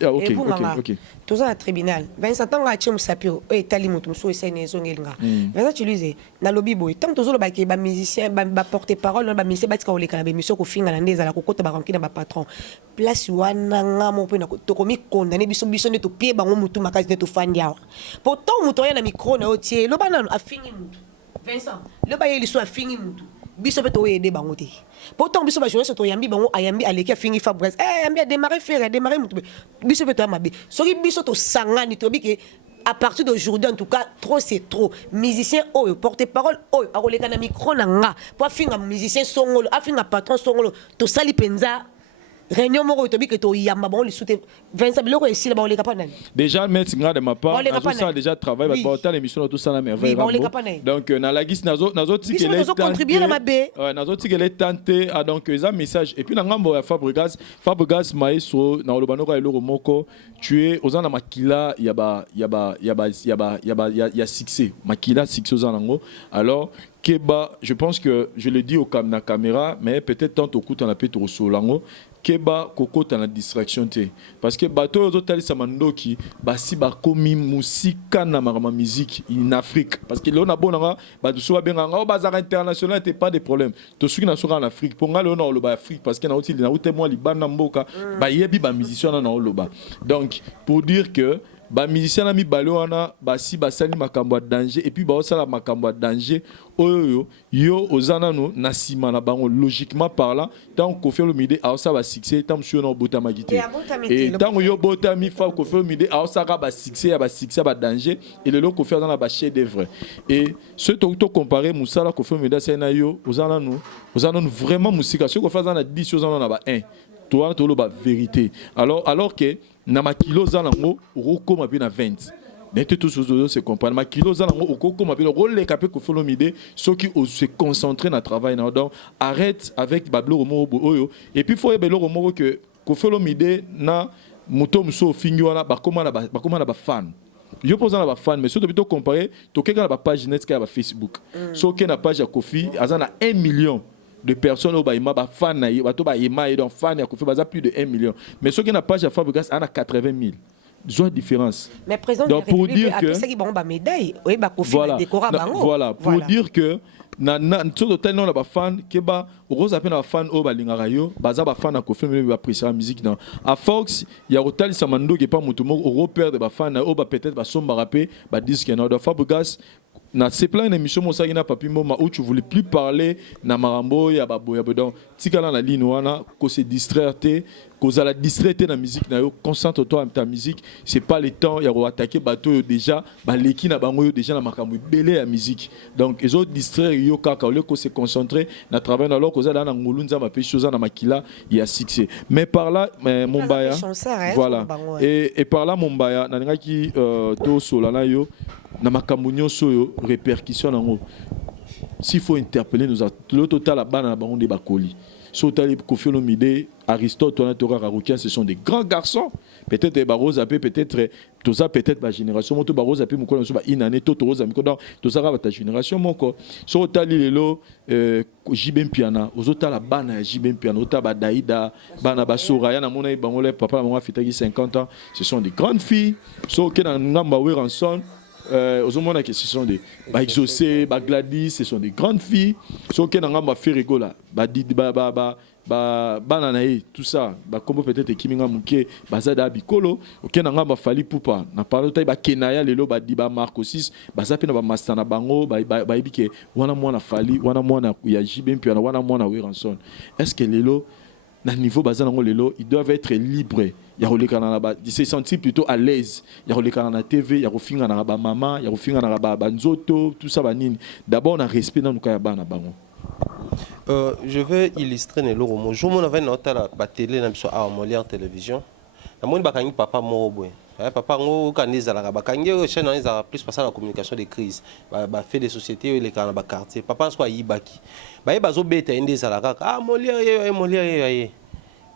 ok. Tout ça, tribunal. Vincent, tant que tu as sapio, et tali mutum so essaye nezo ngelinga. Vincent, tu lui na lobby boy. Tant que tu as ba musicien, ba porte parole, ba musicien, ba tika oleka na ba mission ko finga na ndeza la kokota ba ranki na ba patron. Place wana ngamo pe na to komi condamné biso ne to pied bango mutum makazi ne to fandia. Pourtant muto ya na micro na otie, lo bana a fini mutu. Vincent, le ba yeli so a fini mutu. Biso pe to aider bango te. Pourtant biso ba journée to yambi bango ayambi aleki fingi Fabregas yambi a démarrer mutu biso pe to mabe soki biso to sangani to bi ke à partir d'aujourd'hui en tout cas trop c'est trop musicien oyo porte-parole oyo akoleka na micro na nga pour finga musicien songolo afinga patron songolo to sali penza réunion moko to bi ke to yamba bon li soute 25 biloko ici là-bas on les capane déjà mettre nga de ma part ça déjà travail ba autant l'émission tout ça la merveille donc na la gis nazo tikele contribuer na mabe nazo tikele tenter à donc ça message et puis na ngambo ya Fabregas maestro na olobano ka eloko moko tu es aux na makila ya succès makila succès aux nango alors Keba, je pense que je le dis au na caméra mais peut-être tant au coup on a peut trop solango Keba koko ta na distraction te parce que bato aux hôtels samandoki basi ba komi musika na marama musique en Afrique parce que l'on a bonanga ba du soba benga o bazar international te pas de problème to suki na soka en Afrique pour nga l'on a Afrique parce que na hôtel na hôtel moi libana mboka ba yebi ba musicien na oloba donc pour dire que ba musicien na mi balwana basi basali makambo danger et puis ba osala makambo danger oyo yo ozana no na sima na bango logiquement parlant tant Koffi Olomide a ça ba succès tant monsieur no bota magité et tant yo bota mi fa Koffi Olomide a ça ba succès ba danger et le Koffi dans la ba chef d'œuvre et ce to comparer musala Koffi Olomide c'est na yo ozana no vraiment musique ce Koffi dans la 10 choses na ba 1 toi to lo ba vérité alors que na makilo zanango roko mabe na 20 n'était tout ce se comprendre makilo zanango okoko mabe role capé Koffi Olomide ceux qui se concentrer na travail na donc arrête avec bablo romo oyo et puis faut ebelo romo que Koffi Olomide na muto muso fingi wana bakoma na ba fan yo posant la fan mais surtout plutôt comparer to keka na ba page net ka ba Facebook so que na page ya Koffi azana 1 million de personnes au baïma ba fan na bato ba yema et donc fan ya Koffi baza plus de 1 million mais ceux qui n'a pas Fabregas a 80 000 joie différence mais président donc pour dire que ça qui bon ba médaille oui ba Koffi décora bango voilà pour dire que na tout tel non la ba fan ke ba rose appelle na fan au balingara yo baza ba fan na Koffi mais ba apprécier la musique dans à Fox il y a Rotal Samando qui pas mutumo au repère de ba fan au ba peut-être ba somba rapper ba disque na de Fabregas na c'est plein d'émissions mo ça ina papi moma où tu voulais plus parler na marambo ya baboya donc tikala na ligne wana ko se distraire ko za la distraire na musique na yo concentre-toi dans ta musique c'est pas le temps ya attaquer bateau déjà ba leki na bango yo déjà na makambo belé ya musique donc les autres distraire yo kaka ole ko se concentrer na travail alors ko za na ngulunza ma pe chose na makila ya succès mais par là Mombaya voilà et par là Mombaya na ngaki to solana yo na makambo nyonso yo répercussion nango s'il faut interpeller nous le total la bana bango de bakoli Sotali Kofi Olomide, Aristote, Tora Raroukian, ce sont des grands garçons. Peut-être Barroso peut-être tout ça peut-être ma génération moto Barroso mon ko so ba inane to Rosa mi ko dans tout ça ta génération mon ko. Sotali lelo Jibem Piana, ozota la bana Jibem Piana, ota ba Daïda, bana ba Soraya na mona bangole papa la maman fitaki 50 ans. Ce sont des grandes filles. So ke na ngamba Weranson aux hommes qui ce sont des Exaucé, Gladys, ce sont des grandes filles. So ke na ngamba Ferrego là, bananae tout ça comme peut-être kiminga muke bazada bikolo okenanga ba fali pupa na parole tay ba kenaya lelo ba diba Marco 6 bazape na ba mastana bango ba ibike wana mwana fali wana mwana ya Jibem puis wana mwana Weranson. Est-ce que lelo na niveau bazana ngo lelo ils doivent être libres ya rolekana na ba ils se sentent plutôt à l'aise ya rolekana na TV ya kofinga na ba mama ya kofinga na ba nzoto tout ça ba nini d'abord on a respect na nuka ya bana bango. Je vais illustrer les logo. Je m'en avais noté la télé na biso a Molière télévision. Na moni bakangi papa moroboy. Papa ngo kanisa la bakangi chaîne na plus passer la communication des crises. Ba fait des sociétés les kana ba quartier. Papa soit yibaki. Ba ye bazo beta indeza la kaka. Molière.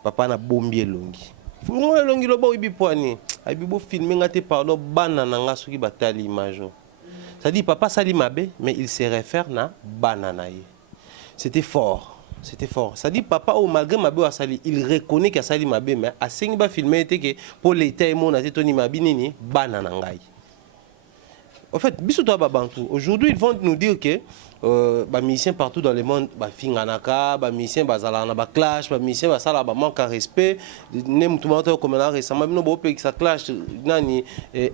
Papa na bombier longi. Fungo longi lobo ibi poani. Abi bo filmer ngate parlo bana na nga soki batali image. Ça dit papa sali mabe mais il se réfère na banana ye. C'était fort. Ça dit papa au malgré Mabé Asali, il reconnaît qu'il a sali Mabé, mais à 5 ba filmé était que pour l'état et mon Tony Mabinini bananangai. En fait, bisous-toi Babantou. Aujourd'hui, ils vont nous dire que musiciens partout dans le monde, finganaka, musiciens bazalana, clash, musiciens basala manque de respect. Nem tout le monde comme on a récemment, nous beau pays ça clash. Nani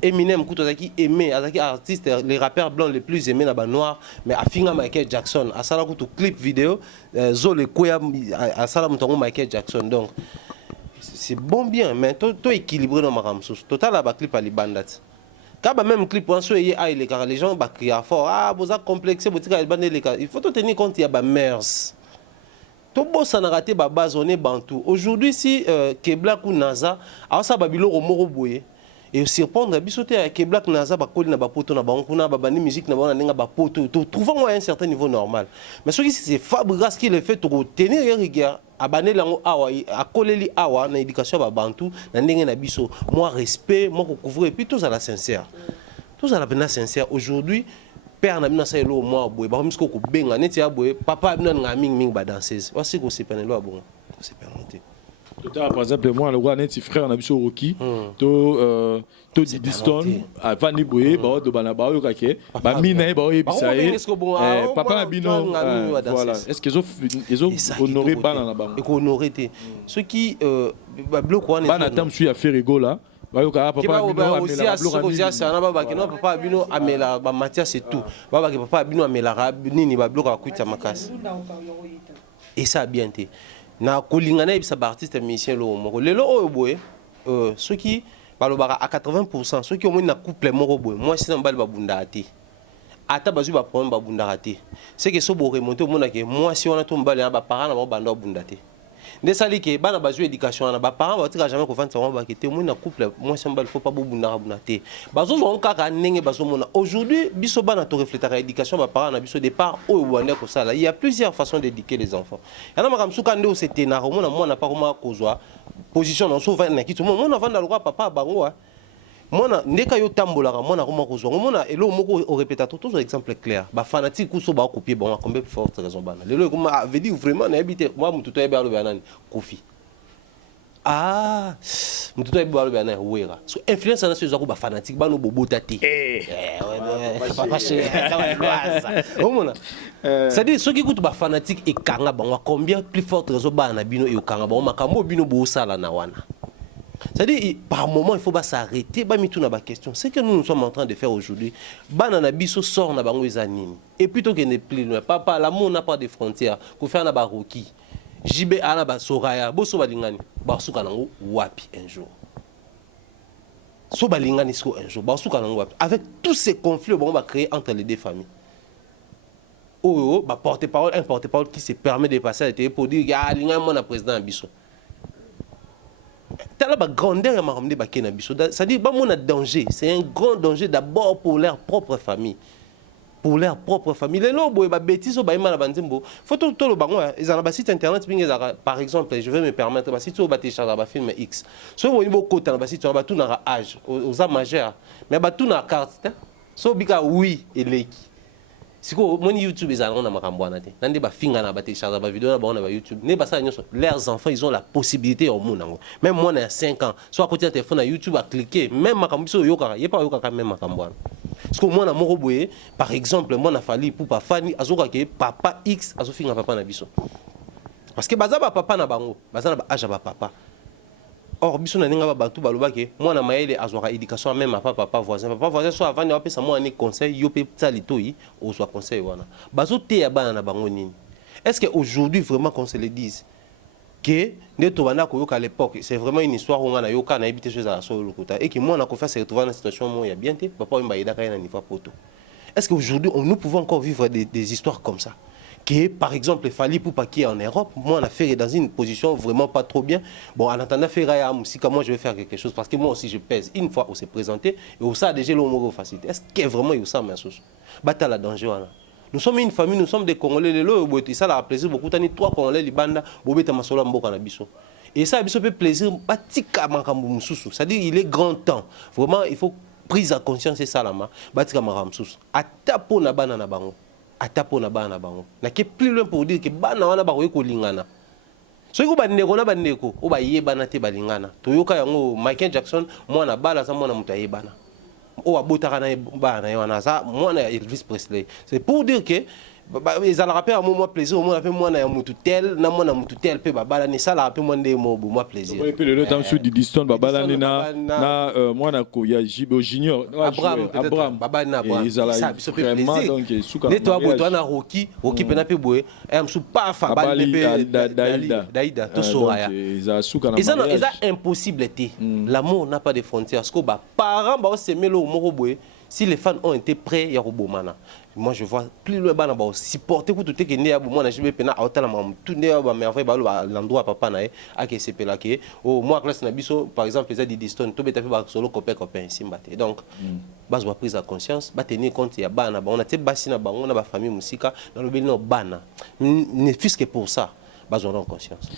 Eminem, Koutozaki aimé, Azaki artiste, les rappeurs blancs les plus aimés là-bas noirs, mais à finga Michael Jackson, à sala koutou clip vidéo, Zole Koya, à sala moutongo Michael Jackson. Donc c'est bon bien, mais tout équilibré dans ma ramsous. Total là-bas clip à Libandat. Quand même clip on soyez les gens crient fort vous avez complexé il faut tenir compte il y a mers tout beau ça n'a raté base on est bantou aujourd'hui si Keblak ou NASA alors ça babilo romoro boye et surprendre bisoté à Keblak NASA ba koli na ba poto na ba kuna ba bani musique na ba na ba poto trouvant à un certain niveau normal mais ce qui c'est Fabregas qui le fait pour tenir rigueur abane lango awa akoleli awa na éducation ba bantu na ndenge na biso moi respect moi couvrir et puis tous à la sincère sincère aujourd'hui père na bina sa elo moi boye ba misko ko benga neti ya boye papa bina nga ming ba danseuse wasi ko sepene lo bon c'est permonté par exemple moi le roi neti frère na biso Rocky to Didiston avani boye ba do bana ba yo kake ba mina ba yo bisaye papa bino voilà est-ce que ils ont honoré bana na bango et ko honoré té ce qui ba bloc wana bana tam suis à Ferrego là ba yo ka papa bino amela bloc sana ba bakino papa bino amela ba Mathias c'est tout ba ba papa bino amela nini ba bloc akuita makasi et ça a bien été na kolingana ibisa ba artiste musicien lo moko lelo oyo boye ceux qui balobara à 80% ceux qui ont na couple moko boye moi c'est mbali babunda ati ata bazu ba problème babunda ati c'est que so bo remonter au monde que moi si on a tout mbali na ba parents na banda babunda ati ndesali ke bana bazu éducation na ba parents ba tika jamais ko vendre ça ba kete mo na couple moi c'est mbali faut pas babunda ati bazo zo kaka ndenge bazo mona aujourd'hui biso bana to refléter à éducation ba parents na biso départ o wanda ko sala il y a plusieurs façons d'éduquer les enfants yana makamsuka ndo c'était na mona moi na pas comment kozwa position dans souvent na kitu moi na vanda lokwa papa bango mona ndeka yo tambola mona comment kozwa mona elo moko au répétateur tous exemple clair ba fanatique ou so ba copier bon combien plus forte raison bana lelo comme veut dire vraiment na habité moi mutu to yeba lo banani Kofi mutu to yeba lo banani wera so influence na so ba fanatique ba no bobota te papa chez mona ça dit ceux qui écoutent ba fanatique et kanga bango combien plus forte raison bana bino e kanga bango makambo bino bo sala na wana. C'est-à-dire, par moment, il faut s'arrêter, la question. C'est que nous sommes en train de faire aujourd'hui. Banana biso sort na bango ezanini. Et plutôt que ne plus papa, l'amour n'a pas de frontières. Ko faire na baroki. Jibe ana ba soraya, bo so balingani. Ba suka nango wapi un jour. So balingani so un jour. Ba suka nango wapi. Avec tous ces conflits on va créer entre les deux familles. Ba porte-parole, un porte-parole qui se permet de passer à la télé pour dire ah lingani mon président biso. Tala ba grandeur ya maramde ba kena biso c'est-à-dire ba mona danger c'est un grand danger d'abord pour leur propre famille pour leur propre famille. Les gens, ils bêtises, ils ont faut tout le bango. Ils ont un site internet, par exemple, je vais me permettre, si tu as téléchargé un film X, si tu as un côté, tu as tout dans âge, aux âges majeurs, mais tout dans la carte, so bika oui et leki. Si mon YouTube ils ont na makambwana te. Nande ba finga na ba télécharger ba vidéo na ba na YouTube. Ne ba ça leurs enfants ils ont la possibilité au monde. Même moi à 5 ans, soit à côté de téléphone à YouTube à cliquer, même makambiso yoka, y pas yoka même makambwana. Parce que moi na moko boye, par exemple, moi na fali pour pas fani azoka ke papa X azo finga papa na biso. Parce que baza ba papa na bango, baza na ba âge ba papa. Or, biso na ninga ba batu baloba ke moi na maele azwaka éducation même à papa voisin soit avant na pesa moi ni conseil yo pe tsali toyi o soit conseil wana. Bazo te ya bana na bango nini. Est-ce que aujourd'hui vraiment qu'on se le dise que neto bana ko yoka à l'époque, c'est vraiment une histoire où on a yoka na habité chez la solo kota et que moi on a confiance se retrouver dans une situation où il y a bien te papa mba ida ka na niveau poto. Est-ce qu'aujourd'hui nous pouvons encore vivre des histoires comme ça? Que par exemple il fallait pour pas qui en Europe, moi on a fait dans une position vraiment pas trop bien. Bon, en attendant faire si moi je vais faire quelque chose parce que moi aussi je pèse une fois on s'est présenté et on ça déjà l'homo facilité. Est-ce que vraiment il y a ça ma sauce? Bata la danger là. Nous sommes une famille, nous sommes des Congolais les lots et ça la plaisir beaucoup tani 3 Congolais libanda bobeta masola mboka na biso. Et ça biso peut plaisir batika makambo mususu. C'est-à-dire il est grand temps. Vraiment il faut prise à conscience et ça là ma batika makambo mususu. Ata pona bana na bango. Atapo na bana bango na ke plus loin pour dire que bana wana ba ko lingana so ko bandeko na bandeko o ba yebana te balingana to yoka yango Michael Jackson mwana bala sa mwana muta yebana o abotaka na bana wana sa mwana Elvis Presley. C'est pour dire que ils allaient rappeler à moi plaisir au moins après moi na mutu tel na moi na mutu tel pe babala ni ça la rappeler moi ndé moi plaisir et puis le temps sous du distant babala ni na moi na ko ya Jibo Junior Abraham babala na Abraham ils allaient vraiment donc souka les toi boto na Rocky pena pe boye am sou pas fa bal Daïda to soraya ils a souka na ils a impossibilité l'amour n'a pas de frontières parce que ba parents ba s'aimer le moko boye. Si les fans ont été prêts, il y a Robomana. Moi, je vois plus loin, bah, supporter pour tout ce qui est né à moi, je vais peiner à autant tout né à mais enfin, l'endroit papa nae, à qui c'est pelaké. Oh, moi, classe nabiso, par exemple, les aides d'Iston, tout bête fait solo copain ici, donc, base de prise à conscience, bah tenir compte il y a bana, on a été bassi na bango, on a ba famille musica, dans le bénin bana. Ne fût-ce que pour ça. Besoin de conscience.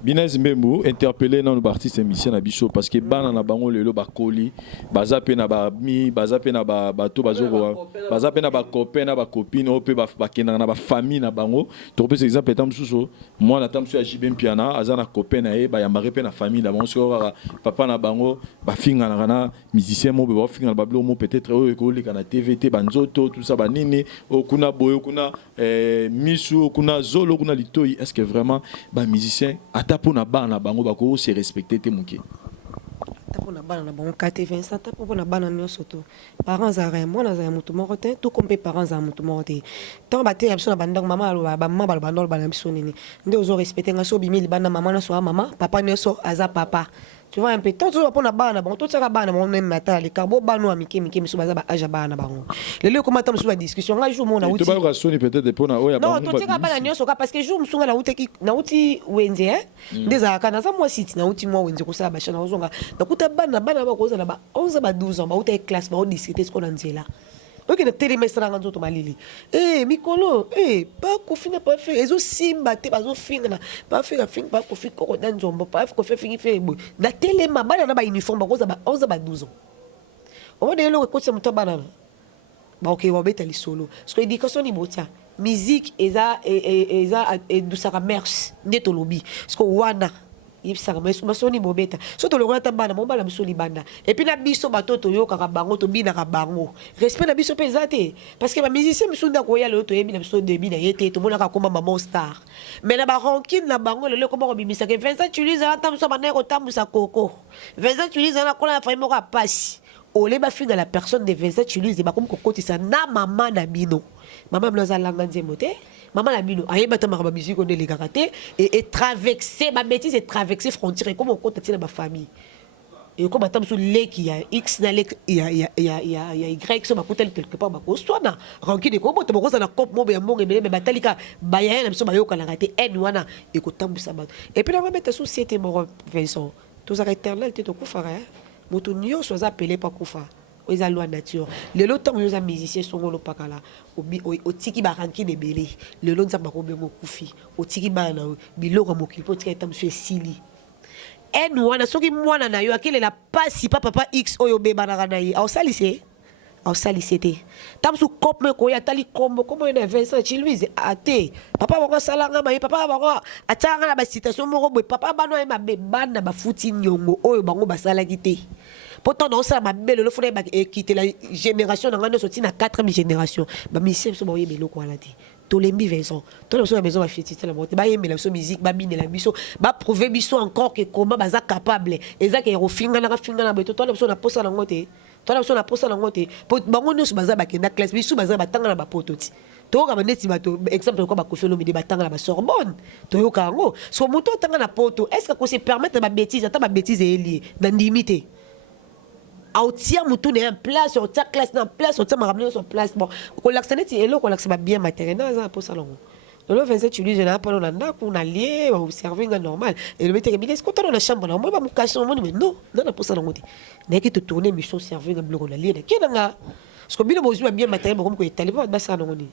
Binez Mbembo interpellé dans le parti émission na biso parce que bana na bango lelo ba koli baza pe na ba mi baza pe na ba bato bazoko baza pe na ba copain na ba copine o pe ba kena na ba famille na bango to pe exemple etam suso moi na tam su ya Jibem Piana aza na copain na e ba yambare pe na famille na bango so papa na bango ba finga na kana musicien mo ba finga na ba blo mo peut-être o ko lika na TVT banzoto tout ça ba nini o kuna boyo kuna misu kuna zolo kuna litoi. Est-ce que vraiment ba musicien atapo na bana bango bako se respecter te muke atapo na bana na bango kate Vincent atapo na bana nyonso to parents za moi na za mutu moko te tout comme parents za mutu moko te tant ba te ya biso na banda mama alo ba mama ba banda ba na biso nini nde ozo respecter nga so bimili bana mama na so mama papa nyonso aza papa. Tu vois un peu tant tu vas pour na bana bon tout ça bana mon même matin les carbo bano amike mike miso baza ba aja bana bango le le comment tam sur la discussion nga jour mon na uti to ba rasoni peut-être pour na oya non tout ça bana nyonso parce que jour msunga na uti na uti wenze ndeza kana za moi site na uti moi wenze ko sa ba chana ozonga na kuta bana ba ko za na ba 11 ba 12 ans ba uti classe ba discuter ce qu'on en dit là. Ok, na télémestre nga nzoto malili. Mikolo, pas kofina pas faire. Ezo simba te bazo finga pas faire finga pas kofi ko dan zombo pas kofi fingi fe bo. Na téléma bana na ba uniforme ba koza ba 11 ba 12 ans. On de lo ko tse muto bana. Ba ok wa beta li solo. Parce que éducation ni bota. Musique eza du saka mers neto lobi. Parce que wana yipsaka masoni bobeta soto lokola ta bana mobala misoli banda et puis na biso batoto yoka bango to bina ka bango respect na biso pesate parce que ba musicien misunda ko ya le to yebi na biso debi na yete to mona ka koma mama star mais na ba rankine na bango le ko ba bimisa ke Vincent utilize la tamso bana ko tambusa koko Vincent utilize na kola na faimo ka pasi ole ba finga la personne de Vincent utilize ba comme kokotisa na mama na bino mama mloza langa nzembo te. Maman la bino ayeba ta maraba musique on les karaté et traverser ma bêtise et traverser frontières comme on compte dans ma famille et comme attends sur les qui y a X na les il y a Y so ba kotel quelque part ba ko swana ranki de ko boto ba ko na cop mo be mbonge be batalika ba ya na biso ba yo kana raté en wana et ko tambusa ba et puis la remettre société mo Vincent tous ça éternel te to kufa moto nyonso za appelé pa kufa oza loi nature lelo ntango oza musicien songolo pakala otiki baranki de belé lelo nzamba kobengo kufi otiki bana na biloko mokili po tika etamso esili enu wana soki mwana na yo akelela pasi papa x oyo bebanaka na ye aosalise te tamsu cop me koya atali kombo yo na Vincent Chiluize ate papa bango asalanga maye papa bango atianga na basitation moko boye papa bano aye mabe bana bafuti nyongo oyo bango basalaki te pourtant naosala mabe lelo fona ekite la génération na nga nyonso ntina 4e génération bamisien biso baoyeba eloko wana te tolembi Vincent tona biso na maison bafetite la mote bayembela biso musique babinela biso baprouve biso encore que comment baza capable ezaka erofingana boye tona biso na posa nango te tona biso na posa nango te bango nyonso baza bakenda classe biso baza batanga na bapoto ti toyoka neti bato exemple quoi Koffi Olomide batanga na Sorbonne toyoka yango so moto atanga na poto est-ce que se permettre ba bêtise ata ba bêtise elie na ndimité autia mutu na place au ta classe na place au ta ramener sur place bon ko l'accent elo ko l'accent bien matériel na za pour salon le Vincent Chiluize na pas na ndako na lié au serving normal et le mettre bien est-ce que dans la chambre na moi ba mukaso mo mais non na pour salon ngoti na ki te tourner mission serving na bloc na lié na ki na parce que bien besoin bien matériel comme ko étaler ba ça na ngoni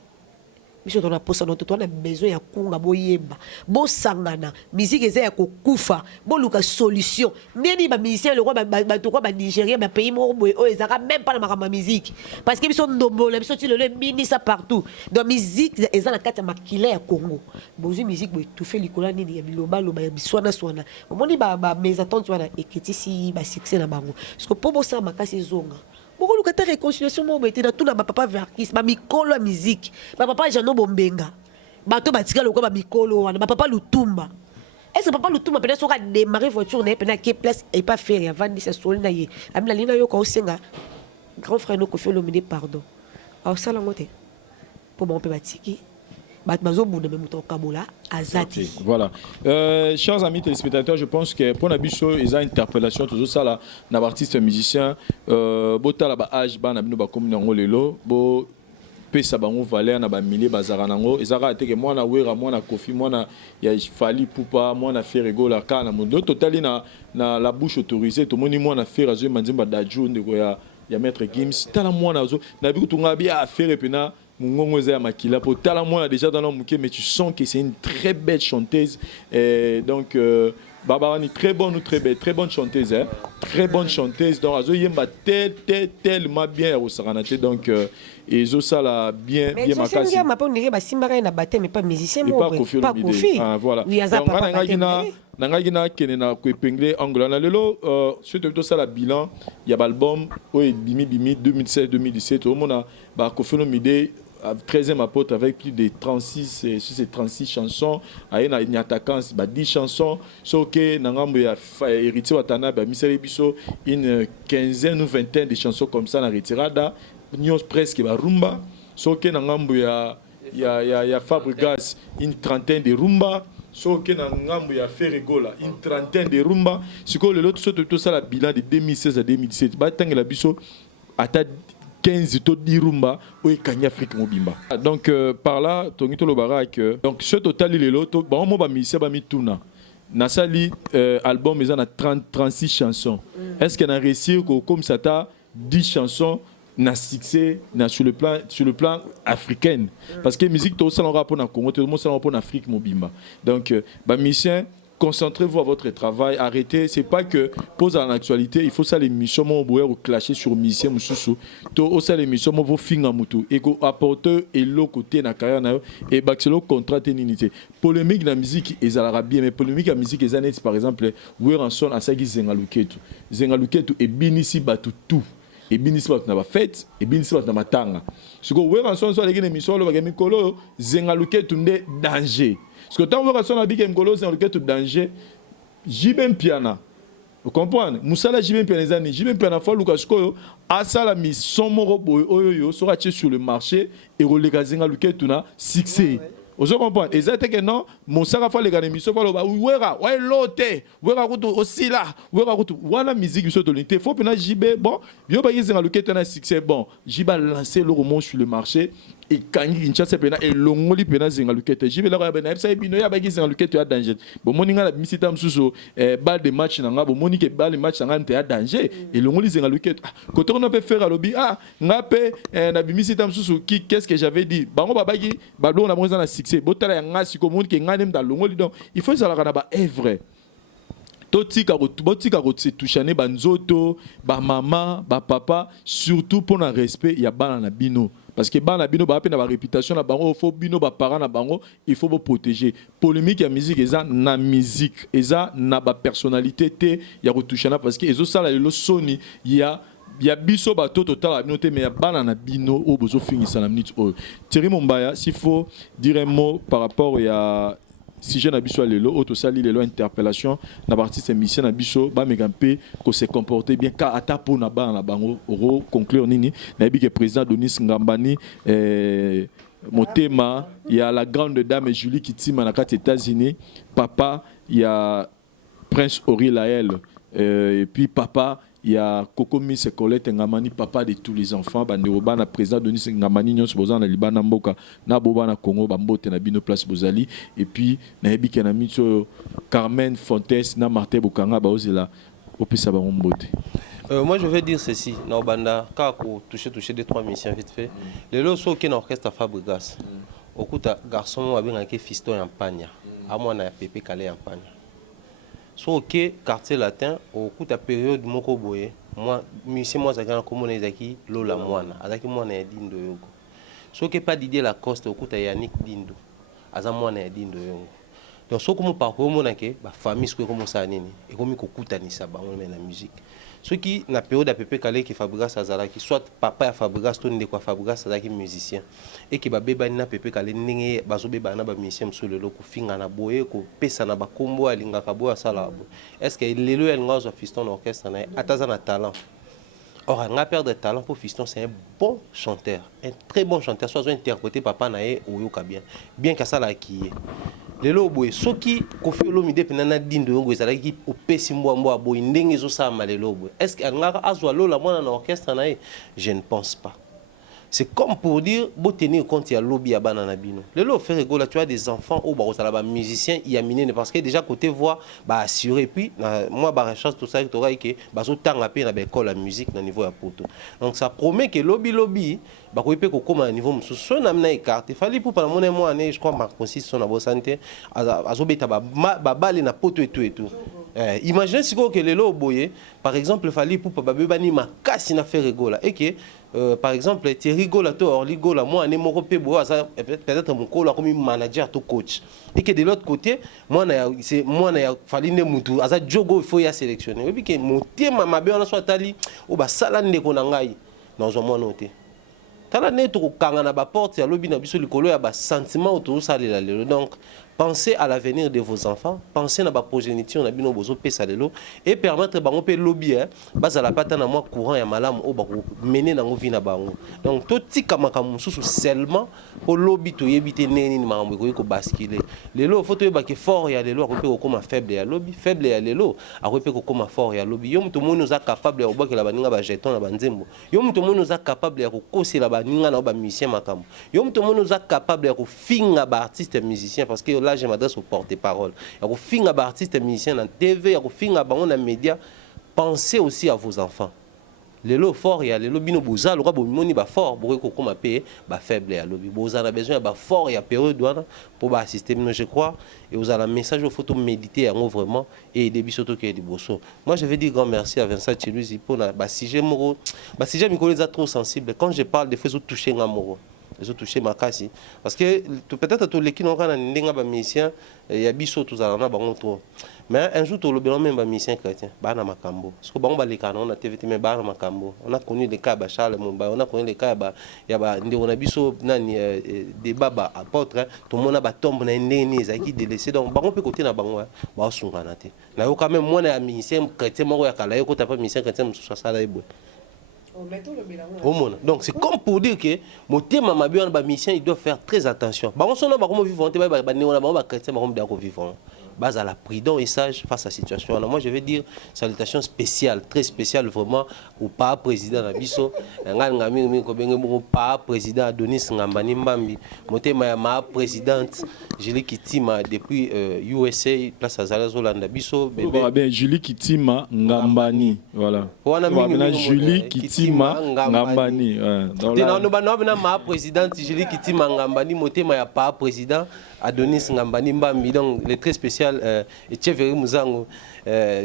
biso tona posa no to na besoin ya kunga boyeba bo sangana musique eza ya kokufa bo luka solution neni ba musicien le roi ba to ba Nigeria ba pays mo boy o ezaka même pas na makama musique parce que biso ndombo la biso ti le mini ça partout donc musique eza na kati ya makila ya Congo bozu musique bo tout fait likola nini ya biloba loba ya biswana swana omoni ba mes attentes wana eketisi ba succès na bango parce que po bo sa makasi zonga beaucoup de cas réconciliation mo bete na tout na papa verkis ba mikolo ya musique ba papa Jano Bombenga bato batika lokwa ba mikolo wana ba papa Lutumba est-ce papa Lutumba peut-être soka démarrer voiture na pena qui place et pas faire ya vandi sa sol na ye amla lina yo ko senga grand frère no Koffi Olomide pardon au sala ngote pour bon pe batiki voilà. Chers amis téléspectateurs, je pense que pour Nabiso, ils ont une interpellation, tout ça là, d'un artiste musicien, bota la ba âge, ba nabino ba comme nango lelo, bo pesa bango valeur na ba milliers bazara nango, ezara te que moi na wera, moi na Koffi, moi na ya Fally Poupa, moi na Ferrego la kana, mon total na la bouche autorisée, tout le monde moi na faire azo manzimba dajou de ya maître Gims, tala moi na zo, na biku tunga bien affaire et puis na Mungongo Zé Makila pour Talamon déjà dans l'homme mais tu sens que c'est une très belle chanteuse donc Barbara est très bonne chanteuse hein? Très bonne chanteuse donc Azo Yemba tellement bien au Saranate donc et zo ça là bien makasi mais pas on ba simbara na baptême mais pas musicien pas Koffi voilà nangaki kene na ko épingler angle na lelo surtout tout ça la bilan il y a album bimi 2016 2017 au monde ba Koffi Olomide 13e apôtre avec plus de 36 chansons ayena ni attaquant 10 chansons soké nangambo ya héritier watana ba miseli biso une quinzaine ou vingtaine de chansons comme ça na retirada nyos presque ba rumba soké nangambo ya Fabregas une trentaine de rumba soké nangambo ya Ferregola une trentaine de rumba siko le lot tout ça la bilan de 2016 à 2017 ba tangela biso ata 15 to dirumba o ekanya Afrique mobimba donc par là tongito lobara que donc ce total il est l'autre bon mo ba misia ba mituna na sali album ils en a 36 chansons est-ce qu'il y a un réussi comme ça ta 10 chansons na succès na sur le plan africain parce que musique to ça on rapport na Congo tout le monde ça rapport en Afrique mobimba donc ba misia concentrez-vous à votre travail, arrêtez. C'est pas que pose à l'actualité, il faut ça l'émission mon boire ou clasher sur musicien mususu. To ça l'émission mon vos finga mutu et ko apporter et l'autre côté na carrière na et baxelo contrat téninité. Polémique la musique ezalaka bien mais polémique la musique ezanet par exemple Weranson asaki zengaluketu. Zengaluketu et binisi batu tout. Et binisi batu na ba fête et binisi batu na matanga. Siko Weranson so aleki émission lo bagami kolo zengaluketu nde danger. Parce que tant que on a dit que Mgolo c'est un tout danger, Jibem Piana. Vous comprenez? Moussala Jibem Piana, Jibem Piana, faut Lucas Koyo, Asala mis son moro oyo sera sur le marché et relégazinga Luke tuna succès. Vous comprenez? Et c'est que non, Moussala faut les gars émission faut le ouera, ouais loté, ouera kutu aussi là, ouera kutu. Voilà musique sur l'unité. Faut pena Jibé bon, yo ba yizinga Luke tuna succès bon. Jiba lancer le roman sur le marché. et kangi Kinshasa pena et longoli pena zinga lukete jibe la ba na epsa bino ya ba zinga lukete ya danger bo moninga la misita msusu bal de match nanga bo monike bal de match nanga nte ya danger et longoli zinga lukete quand on peut faire lobby ngape na bimisita msusu qui qu'est-ce que j'avais dit bango babaki balo na moza na succès botala ya ngasi ko monike ngane mda longoli donc il faut ça la kana ba est vrai totika kotse touchane banzoto ba mama ba papa surtout pour un respect ya bana na bino parce que bana bino ba pe na ba réputation na bango faut bino ba parents na bango il faut bo protéger polémique ya musique eza na musique eza na ba personnalité te ya kotouchana parce que ezo sala le soni ya biso bato total bino te mais ya bana na bino o bozo finisa na minute o Thierry Mombaya s'il faut dire un mot par rapport ya si je n'abuse lelo auto sali lelo interpellation na partie de mission na biso ba megampe ko se comporter bien car atapo na ba na bango ro conclure nini na bi que président Denis Ngambani motema il y a la grande dame Julie Kitima na kati États-Unis papa il y a Prince Ori Lael et puis papa il y a Coco Miss Colette Ngamani papa de tous les enfants banderoba na président Denis Ngamani nyonso bozana libana mboka na boba na Congo bambote na bino place bozali et puis na yebi kana mitso Carmen Fontes na Martin Bokanga baozela opesa ba mbote. Moi je vais dire ceci na banda ka ko toucher 2-3 missions vite fait les loso qui na orchestre Fabregas okuta garçon abenga ke fiston en panya amona ya Pepe Kale en panya. So ok quartier latin au coup de période moko boye moi musicien moi zakana komona ezaki lola mwana azaki mwana ya dindo yoko so ok pas d'idée la coste au coup de Yannick dindo aza mwana ya dindo yoko donc so comme parcours mona ke ba famille ce comme ça nini et comme kokutanisa bango na musique ce qui na période à Pepe Kale qui Fabregas azalaki soit papa ya Fabregas to ndeko Fabregas azalaki musicien et qui ba beba na Pepe Kale ndenge bazo beba na ba musicien msolo loko finga na boye ko pesa na ba kombo alinga ka boya sala est-ce que lelo el ngazo fiston orchestre na ataza na talent. Or un père de talent pour fiston c'est un bon chanteur, un très bon chanteur soit interprété papa na e oyoka bien que ça la qui lelo boye soki Koffi Olomide penana dindo yongo ezalaki opesi mbwa boye ndenge ezosama lelo boye est-ce que ngaka azwa lola mwana na orchestre na je ne pense pas. C'est comme pour dire bo tenir compte ya lobby ya bana na bino lelo faire rigola tu as des enfants au baro sala ba musicien y a miné parce que déjà côté voix ba assuré puis moi ba recherche tout ça to que ba zo tanga pe na ba école la musique na niveau ya poto donc ça promet que lobby ba ko pe ko comme à niveau musu so na mna écarte fallait pour par mon année je crois Marc Francis son abo santé azo beta ba bale na poto et tout. Imaginez si que lelo boye par exemple il fallait pour ba bani makasi na faire rigola et que par exemple tu rigoles toi or rigola moi ne moko pe bo peut-être mon coach comme manager to coach et que de l'autre côté moi c'est moi na fallait ne mutu aza jogo il faut ya sélectionner et puis que moté mabe on soit tali o ba sala ndeko na ngai na zo moi noté tala ne to kanga na ba porte ya lobi na biso likolo ya ba sentiment autour ça lelo donc pensez à l'avenir de vos enfants, pensez à la progéniture na bino bozo pesa lelo et permettre bango pe lobby bazala pata na moi courant ya malamu o bako mener na ngovi na bango. Donc to tika makamu susu seulement pour lobby to yebite neni makambo ko basculer. Lelo faut to ba ke fort ya lelo ko pe ko koma faible ya lobby, faible ya lelo a ko pe ko koma fort ya lobby. Yo mtu monu za capable ya obakela baninga ba jeton na banzembo. Yo mtu monu za capable ya ko kosela baninga na ba musicien makambo. Yo mtu monu za capable ya ko finga ba artiste musicien parce que là je m'adresse au porte-parole. Il y a finga ba artiste musicien dans TV, il y a finga ba on a média. Pensez aussi à vos enfants. Les lots forts il y a les lobby no boza, le roi moni ba fort, pour que comme payer ba faible ya lobby. Boza a besoin ba fort il y a période douane pour ba assister je crois et vous avez un message au photo méditer en vraiment et des bisoto qui est des bossos. Moi je vais dire grand merci à Vincent Chiluzi pour ba sujet moro. Ba sujet mi connaît trop sensible quand je parle des fois au toucher ngamoro. Ils ont touché ma casse parce que peut-être tous les qui n'ont pas n'inga ba musicien il y a biso tous à la bango trop mais un jour tout le bien même ba musicien chrétien ba na makambo parce que bango ba les canons on a TVT mais ba na makambo on a connu les cas ba Charles Mumba on a connu les cas ba ya ba ndi on a biso nani débat ba apôtre tout le monde a ba tombe na ndeni ezaki délaissé donc bango peut côté na bango ba sunga na te na yo quand même moi na musicien chrétien moko ya kala yo ko ta pas musicien chrétien mususu sala ebo. Donc c'est comme pour dire que mon thème ma mission il doit faire très attention. Bah on s'en a pas comment vivre on te ba néo na ba chrétien ba comme d'accord vivre. base à la prudent et sage face à la situation. Alors moi je vais dire salutation spéciale, très spéciale vraiment au pas président Nabiso, pas président Adonis Ngambani Mbambi, ma présidente Julie Kitima depuis USA place à Zalazolanda Biso bébé Julie Kitima Ngambani voilà. Julie Kitima Ngambani ma présidente Julie Kitima Ngambani motema ya pas président Adonis Ngambani Mbambi donc le très spécial Etcheveri Muzango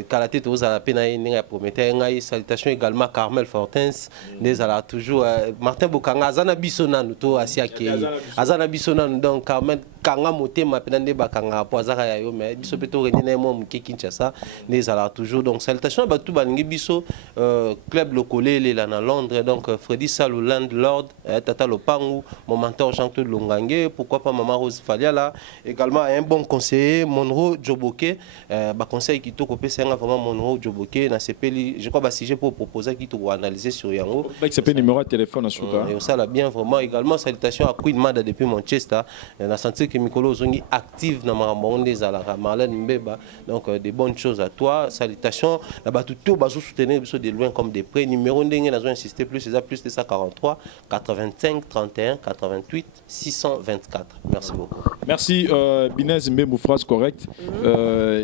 Kalaté tous à la peine à promettre salutation également Carmel Fortens les ala toujours Martin Bokanga Azana Bisonan to asiake Azana Bisonan donc Carmel Kanga motema penande bakanga poazaka ya yo mais biso peto renene mo Kinshasa les ala toujours donc salutation ba tout balingi biso club locolé là na Londres donc Freddy Salou Landlord Tata Lopangu mon mentor Jean-Claude Longange pourquoi pas maman Rose Faliala également un bon conseiller Monroe Djoboke ba conseil qui to copé c'est vraiment Monroe Djoboke na CPL je crois ba sujet pour proposer qui to analyser sur yango ba qui s'appelle numéro de téléphone à Souka et ça là bien vraiment également salutation à Queen Mada depuis Manchester na santé que Mikolo Zongi active na Mamonde Zalaka Marlène Mbeba donc des bonnes choses à toi salutations là-bas tout bazo soutenir de loin comme des près numéro ndenge na zo insister plus c'est ça plus de 143 85 31 88 624 merci beaucoup. Merci Binez Mbemou phrase correcte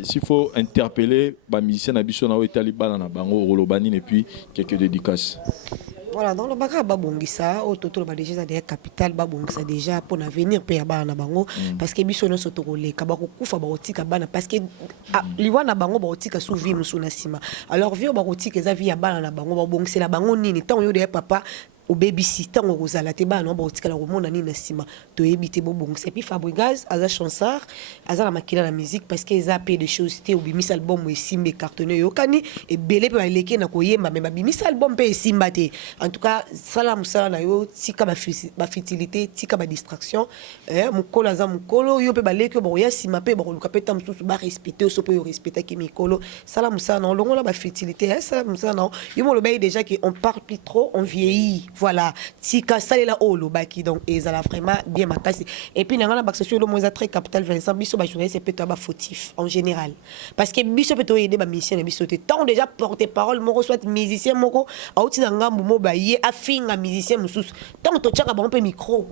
s'il faut interpeller ba musicien na biso na o Taliban na bango Rolobani et puis quelques dédicaces. Voilà, dans le bagage babongisa au total ba déjà des capital babongisa déjà pour l'avenir pe bana bango parce que biso no sotorole ka ba kufa ba otika bana parce que liwa na bango ba otika sous vie musuna sima alors vieux ba otika za vie ya bana na bango babongisa la bango nini tant yo de papa au babysitter au rozala te bana ba otika la romona nini na sima to ebité bobongisa et puis Fabregas aza chansard aza la makila la musique parce que za pe de choses te obimis album e simbe cartonné yokani et belé pe baleke na koyemba mais babimis album pe simba te. En tout cas, salam na yo tika ba fertilité, tika ba distraction. Mukolo za mukolo yo pe baleke bo ya sima pe bo luka pe tam susu ba respecter so pe yo respecter ki mikolo. Salam na longo la ba fertilité, salam na yo mo le bay déjà que on parle plus trop, on vieillit. Voilà, tika sale la olo baki donc ezala vraiment bien makasi. Et puis na ba social le moza très capital Vincent biso ba journaliste c'est peut-être ba fautif en général. Parce que biso peut aider ba musicien biso te tant déjà porter parole moko soit musicien moko auti na ngambu mo ba ye afinga musicien mususu tant to tchaka ba mpe micro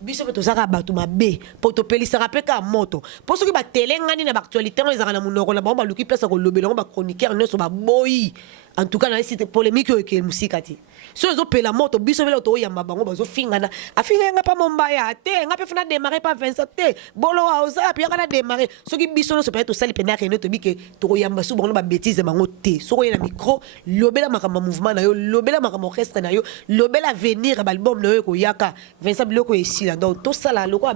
biso pe to zaka batu mabe pour to pelisa rappeler ka moto pour ceux qui ba télé ngani na actualité na zaka na munoko na ba luki place ko lobelo ba chroniqueur ne so ba boyi en tout cas na c'était polémique que musique ati so zo pela moto biso velo to yamba bango bazo fingana afinga nga pa mombaya te nga pe fina démarrer pas 27 te bolo auza puis nga démarrer so ki biso no so peut-être sali pena que to bike to yamba su bango ba bêtise bango te so ko na micro lobela makamba mouvement na yo lobela makamba orchestre na yo lobela venir ba album na yo ko yaka 27 biloko esila donc tout ça là loko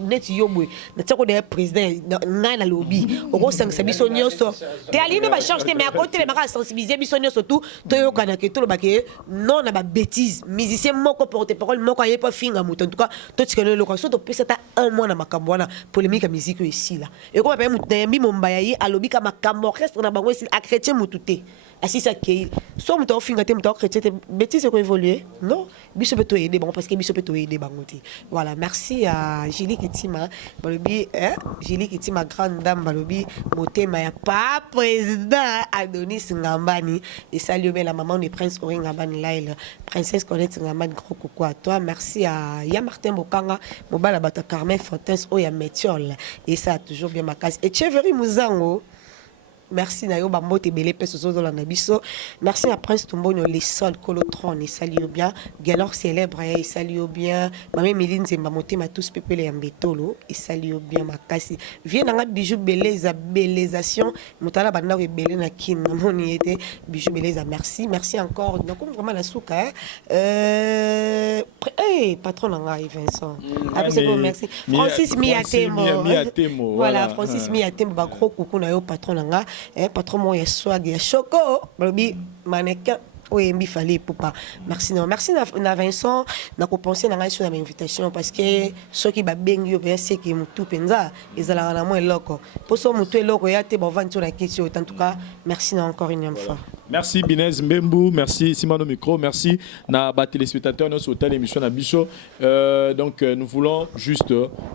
net yo boy na tsako de président na na lobby o ko sangisa biso nyoso te aline ba charge te mais à côté le maka sensibiliser biso nyoso tout to yo kana ke to lo bake non na ba bêtise musicien moko porte parole moko aye pas finga muto en tout cas to tikene loko so to pesa ta un mois na makambo na polémique musique ici là et ko ba muto yambi mombaya yi alobi ka makambo orchestre na bango ici a chrétien mutute asi ça qui so muto finga te muto chrétien bêtise ko évoluer non biso peut aider bon parce que biso peut aider bango te voilà merci à Julie Kitima balobi Julie Kitima grande dame balobi motema ya pas président Adonis Ngambani et salut la maman de prince Ori Ngambani Laila princesse Colette Ngambani gros coucou à toi merci à ya Martin Bokanga mobala bata Carmen Fontaine Oya Métiol et ça toujours bien ma case et Cheveri Muzango. Merci Nayo Bamote Belé Pesozo dans la Nabiso. Merci à Prince Tumbonio, les sols, Colotron, et salut bien. Galor célèbre, et salut bien. Mamé Méline Zembamote, ma tous peuple et Ambetolo, et salut bien ma casse. Viens dans la bijou beleza, belisation. Moutala Bana et Belé Nakin, mon y était. Bijou beleza, merci. Merci encore. Donc, vraiment la souka. Patron Nangai, Vincent. Après, merci. Francis Miatemo. Voilà, Francis Miatemo, gros coucou Nayo, patron Nangai. Patron moi swag ya choco balobi mannequin oye mbi fallait popa. Merci non. Merci na Vincent na ko penser na sur la invitation parce que ceux qui ba bengi bien c'est que mutu penza ezala na mo eloko. Pour so mutu eloko ya te ba vendre sur la question. En tout cas, merci encore une fois. Merci Binez Mbembu, merci Simano Micro, merci na ba téléspectateurs notre hôtel émission na biso. Donc nous voulons juste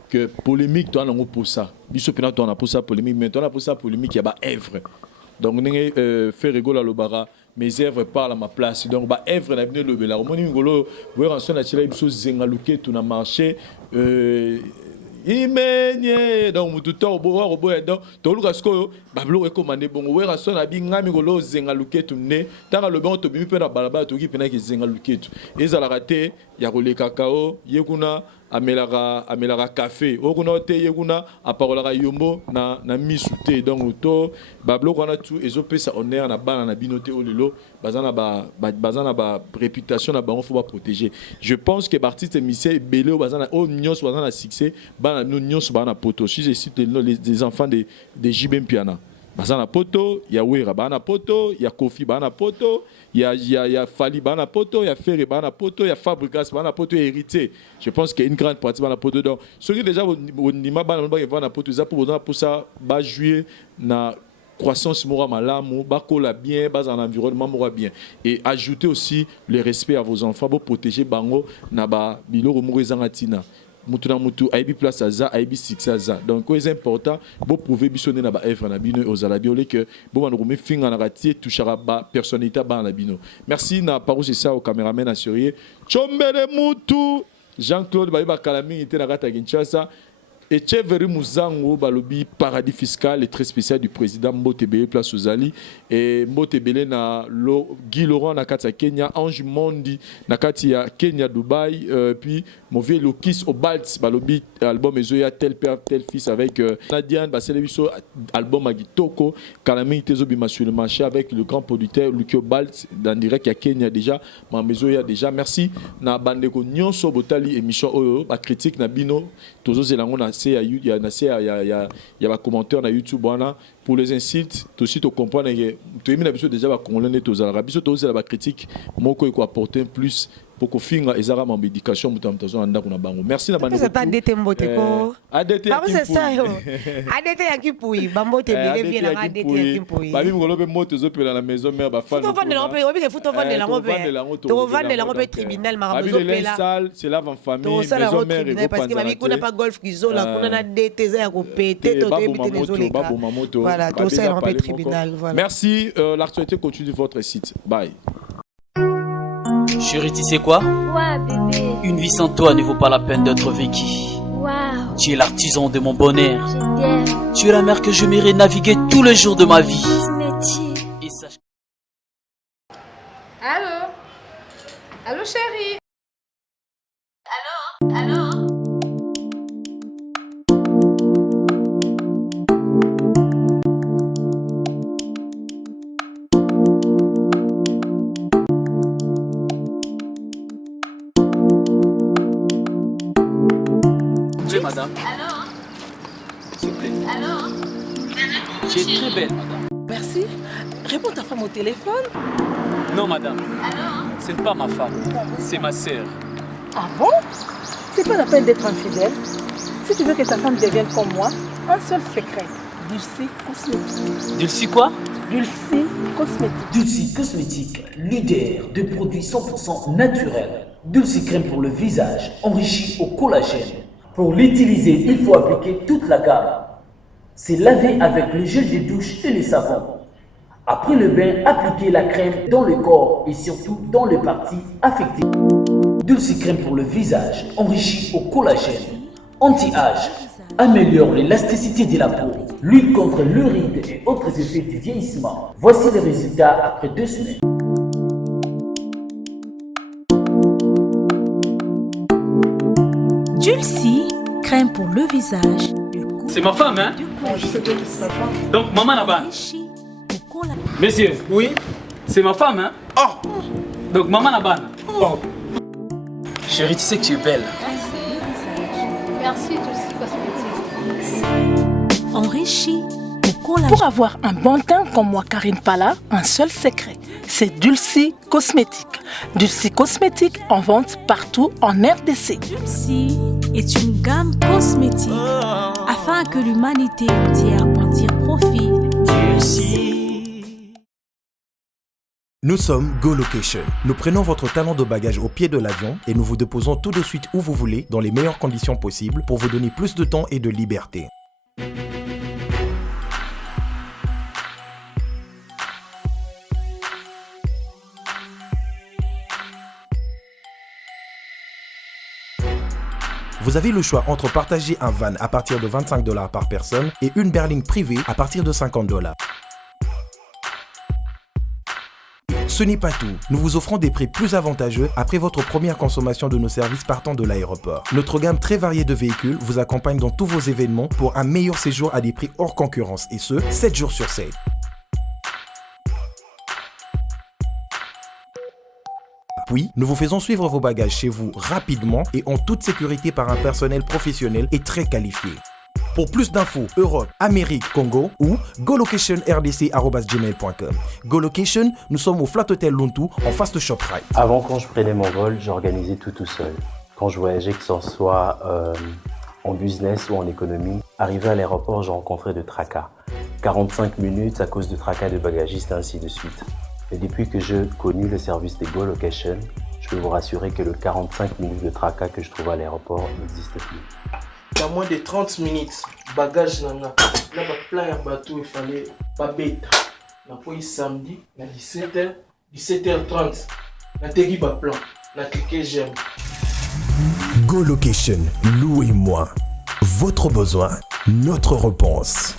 que polémique toi on pour ça. Biso pena toi on a pour ça polémique mais toi on a pour ça polémique il y a ba œuvre. Donc on fait rigoler le bara mes œuvres parlent à ma place. Donc ba œuvre na bino le bela. Moni ngolo we ranson na tila biso zengaluke tout na marché imenye donc mututo obo donc to luka sko bablo recommandé bon we ranson na bi ngami ngolo zengaluke tout ne tanga le bon to bimi pe na balaba to ki pena ki zengaluke tout ezala raté ya ko le cacao yekuna amelaka café okuna te yekuna aparolaka yombo na misute donc to bablo kona tout ezopesa honneur na bana na binote olelo bazana ba réputation na bango faut ba protéger. Je pense que l'artiste Michel Bello bazana o nyos bazana succès bana no nyos bana poto si je cite les enfants de Jibem Piana bazana poto ya Wera bana poto ya Kofi bana poto ya Fali bana poto ya Ferre bana poto ya Fabrikas bana poto et hérité. Je pense qu'il y a une grande partie bana poto donc ceux qui déjà au nima bana bana poto ça pour ça ba jouer na croissance mora malamu bakola bien bas en environnement mora bien et ajouter aussi le respect à vos enfants pour protéger bango na ba biloko moko ezangatina mutu na mutu aibi place aza aibi six aza donc c'est important pour prouver bisonner na ba œuvre na bino ozala biolé que bon ba ngome finga na ratie touchera ba personnalité ba na bino. Merci na parole c'est ça au caméraman assuré Chombele mutu Jean-Claude Bayiba Kalami était na rata Kinshasa. Et Tcheveri Mouzango, balobi paradis fiscal et très spécial du président Mbotebele Place Ozali et Mbotebele na Guy Laurent na kati ya Kenya, Ange Mondi na kati ya Kenya Dubaï puis mauvais Lokis au Baltz balobi album ezoya tel père tel fils avec Nadiane Baselebiso album Agitoko Kalami Tezobima sur le marché avec le grand producteur Lukio Baltz dans direct à Kenya déjà Mamezoya déjà merci na bandeko nyonso botali émission oyo ba critique na bino tozo zelango na il y a des commentaires sur YouTube pour les insultes aussi tu comprends que tu as mis déjà ba congolais tous à l'Arabie surtout la critique moko iko apporter plus pour que finga ezara ma médication mutamtazo anda kuna bango merci na bande ça pas DT mboteko ADT c'est ça yo ADT yakipui bambote bele bien na ADT yakipui ba mi ngolo be moto zo pela na maison mère ba fan faut vendre la ngope obi ke faut vendre la ngope to vendre la ngope tribunal marabozo pela salle c'est là en famille maison mère et parce que mami kuna pas golf kizola kuna na DT za ya ko péter to débiter les oleka voilà to ça la ngope tribunal voilà merci l'actualité continue votre site bye. Chérie, tu sais quoi? Ouais, bébé. Une vie sans toi ne vaut pas la peine d'être vécue. Wow. Tu es l'artisan de mon bonheur. Je t'aime. Tu es la mer que je m'irai naviguer tous les jours de ma vie. Et sache... Allô? Allô, chérie? Allô? Allô? Madame. Allô? S'il vous plaît. Allô? Tu es très belle, madame. Merci. Réponds ta femme au téléphone. Non, madame. Allô? Ce n'est pas ma femme. C'est ma sœur. Ah bon? C'est pas la peine d'être infidèle. Si tu veux que ta femme devienne comme moi, un seul secret. Dulcie Cosmétique. Dulcie quoi? Dulcie Cosmétique. Dulcie Cosmétique, leader de produits 100% naturels. Dulcie crème pour le visage, enrichi au collagène. Pour l'utiliser, il faut appliquer toute la gamme. C'est laver avec le gel de douche et le savon. Après le bain, appliquez la crème dans le corps et surtout dans les parties affectées. Dulcie crème pour le visage, enrichi au collagène. Anti-âge, améliore l'élasticité de la peau, lutte contre le ride et autres effets du vieillissement. Voici les résultats après 2 semaines. Dulcie, crème pour le visage. C'est ma femme, hein? Je sais bien que c'est ta femme. Donc, maman là-bas. Messieurs. Oui. C'est ma femme, hein? Oh. Donc, maman là-bas. Oh. Chérie, tu sais que tu es belle. Merci, Dulcie Cosmétique. Enrichi au collagène. Pour avoir un bon teint comme moi, Karine Pala, un seul secret, c'est Dulci Cosmétique. Dulci Cosmétique en vente partout en RDC. Dulci est une gamme cosmétique afin que l'humanité entière en tire profit. Nous sommes Go Location. Nous prenons votre talon de bagage au pied de l'avion et nous vous déposons tout de suite où vous voulez, dans les meilleures conditions possibles, pour vous donner plus de temps et de liberté. Vous avez le choix entre partager un van à partir de $25 par personne et une berline privée à partir de $50. Ce n'est pas tout. Nous vous offrons des prix plus avantageux après votre première consommation de nos services partant de l'aéroport. Notre gamme très variée de véhicules vous accompagne dans tous vos événements pour un meilleur séjour à des prix hors concurrence et ce, 7 jours sur 7. Puis, nous vous faisons suivre vos bagages chez vous rapidement et en toute sécurité par un personnel professionnel et très qualifié. Pour plus d'infos, Europe, Amérique, Congo ou golocationrdc@gmail.com. GoLocation, nous sommes au Flat Hotel Lontu en face de ShopRite. Avant, quand je prenais mon vol, j'organisais tout seul. Quand je voyageais, que ce soit en business ou en économie, arrivé à l'aéroport, je rencontrais de tracas. 45 minutes à cause de tracas de bagagistes et ainsi de suite. Et depuis que j'ai connu le service de GoLocation, je peux vous rassurer que le 45 minutes de tracas que je trouve à l'aéroport n'existe plus. Dans moins de 30 minutes, bagage nanga, là plein de bateau, il fallait pas bête. Na poi samedi, na 17h30, na tegi ba plan, na cliquer j'aime. GoLocation, louez-moi. Votre besoin, notre réponse.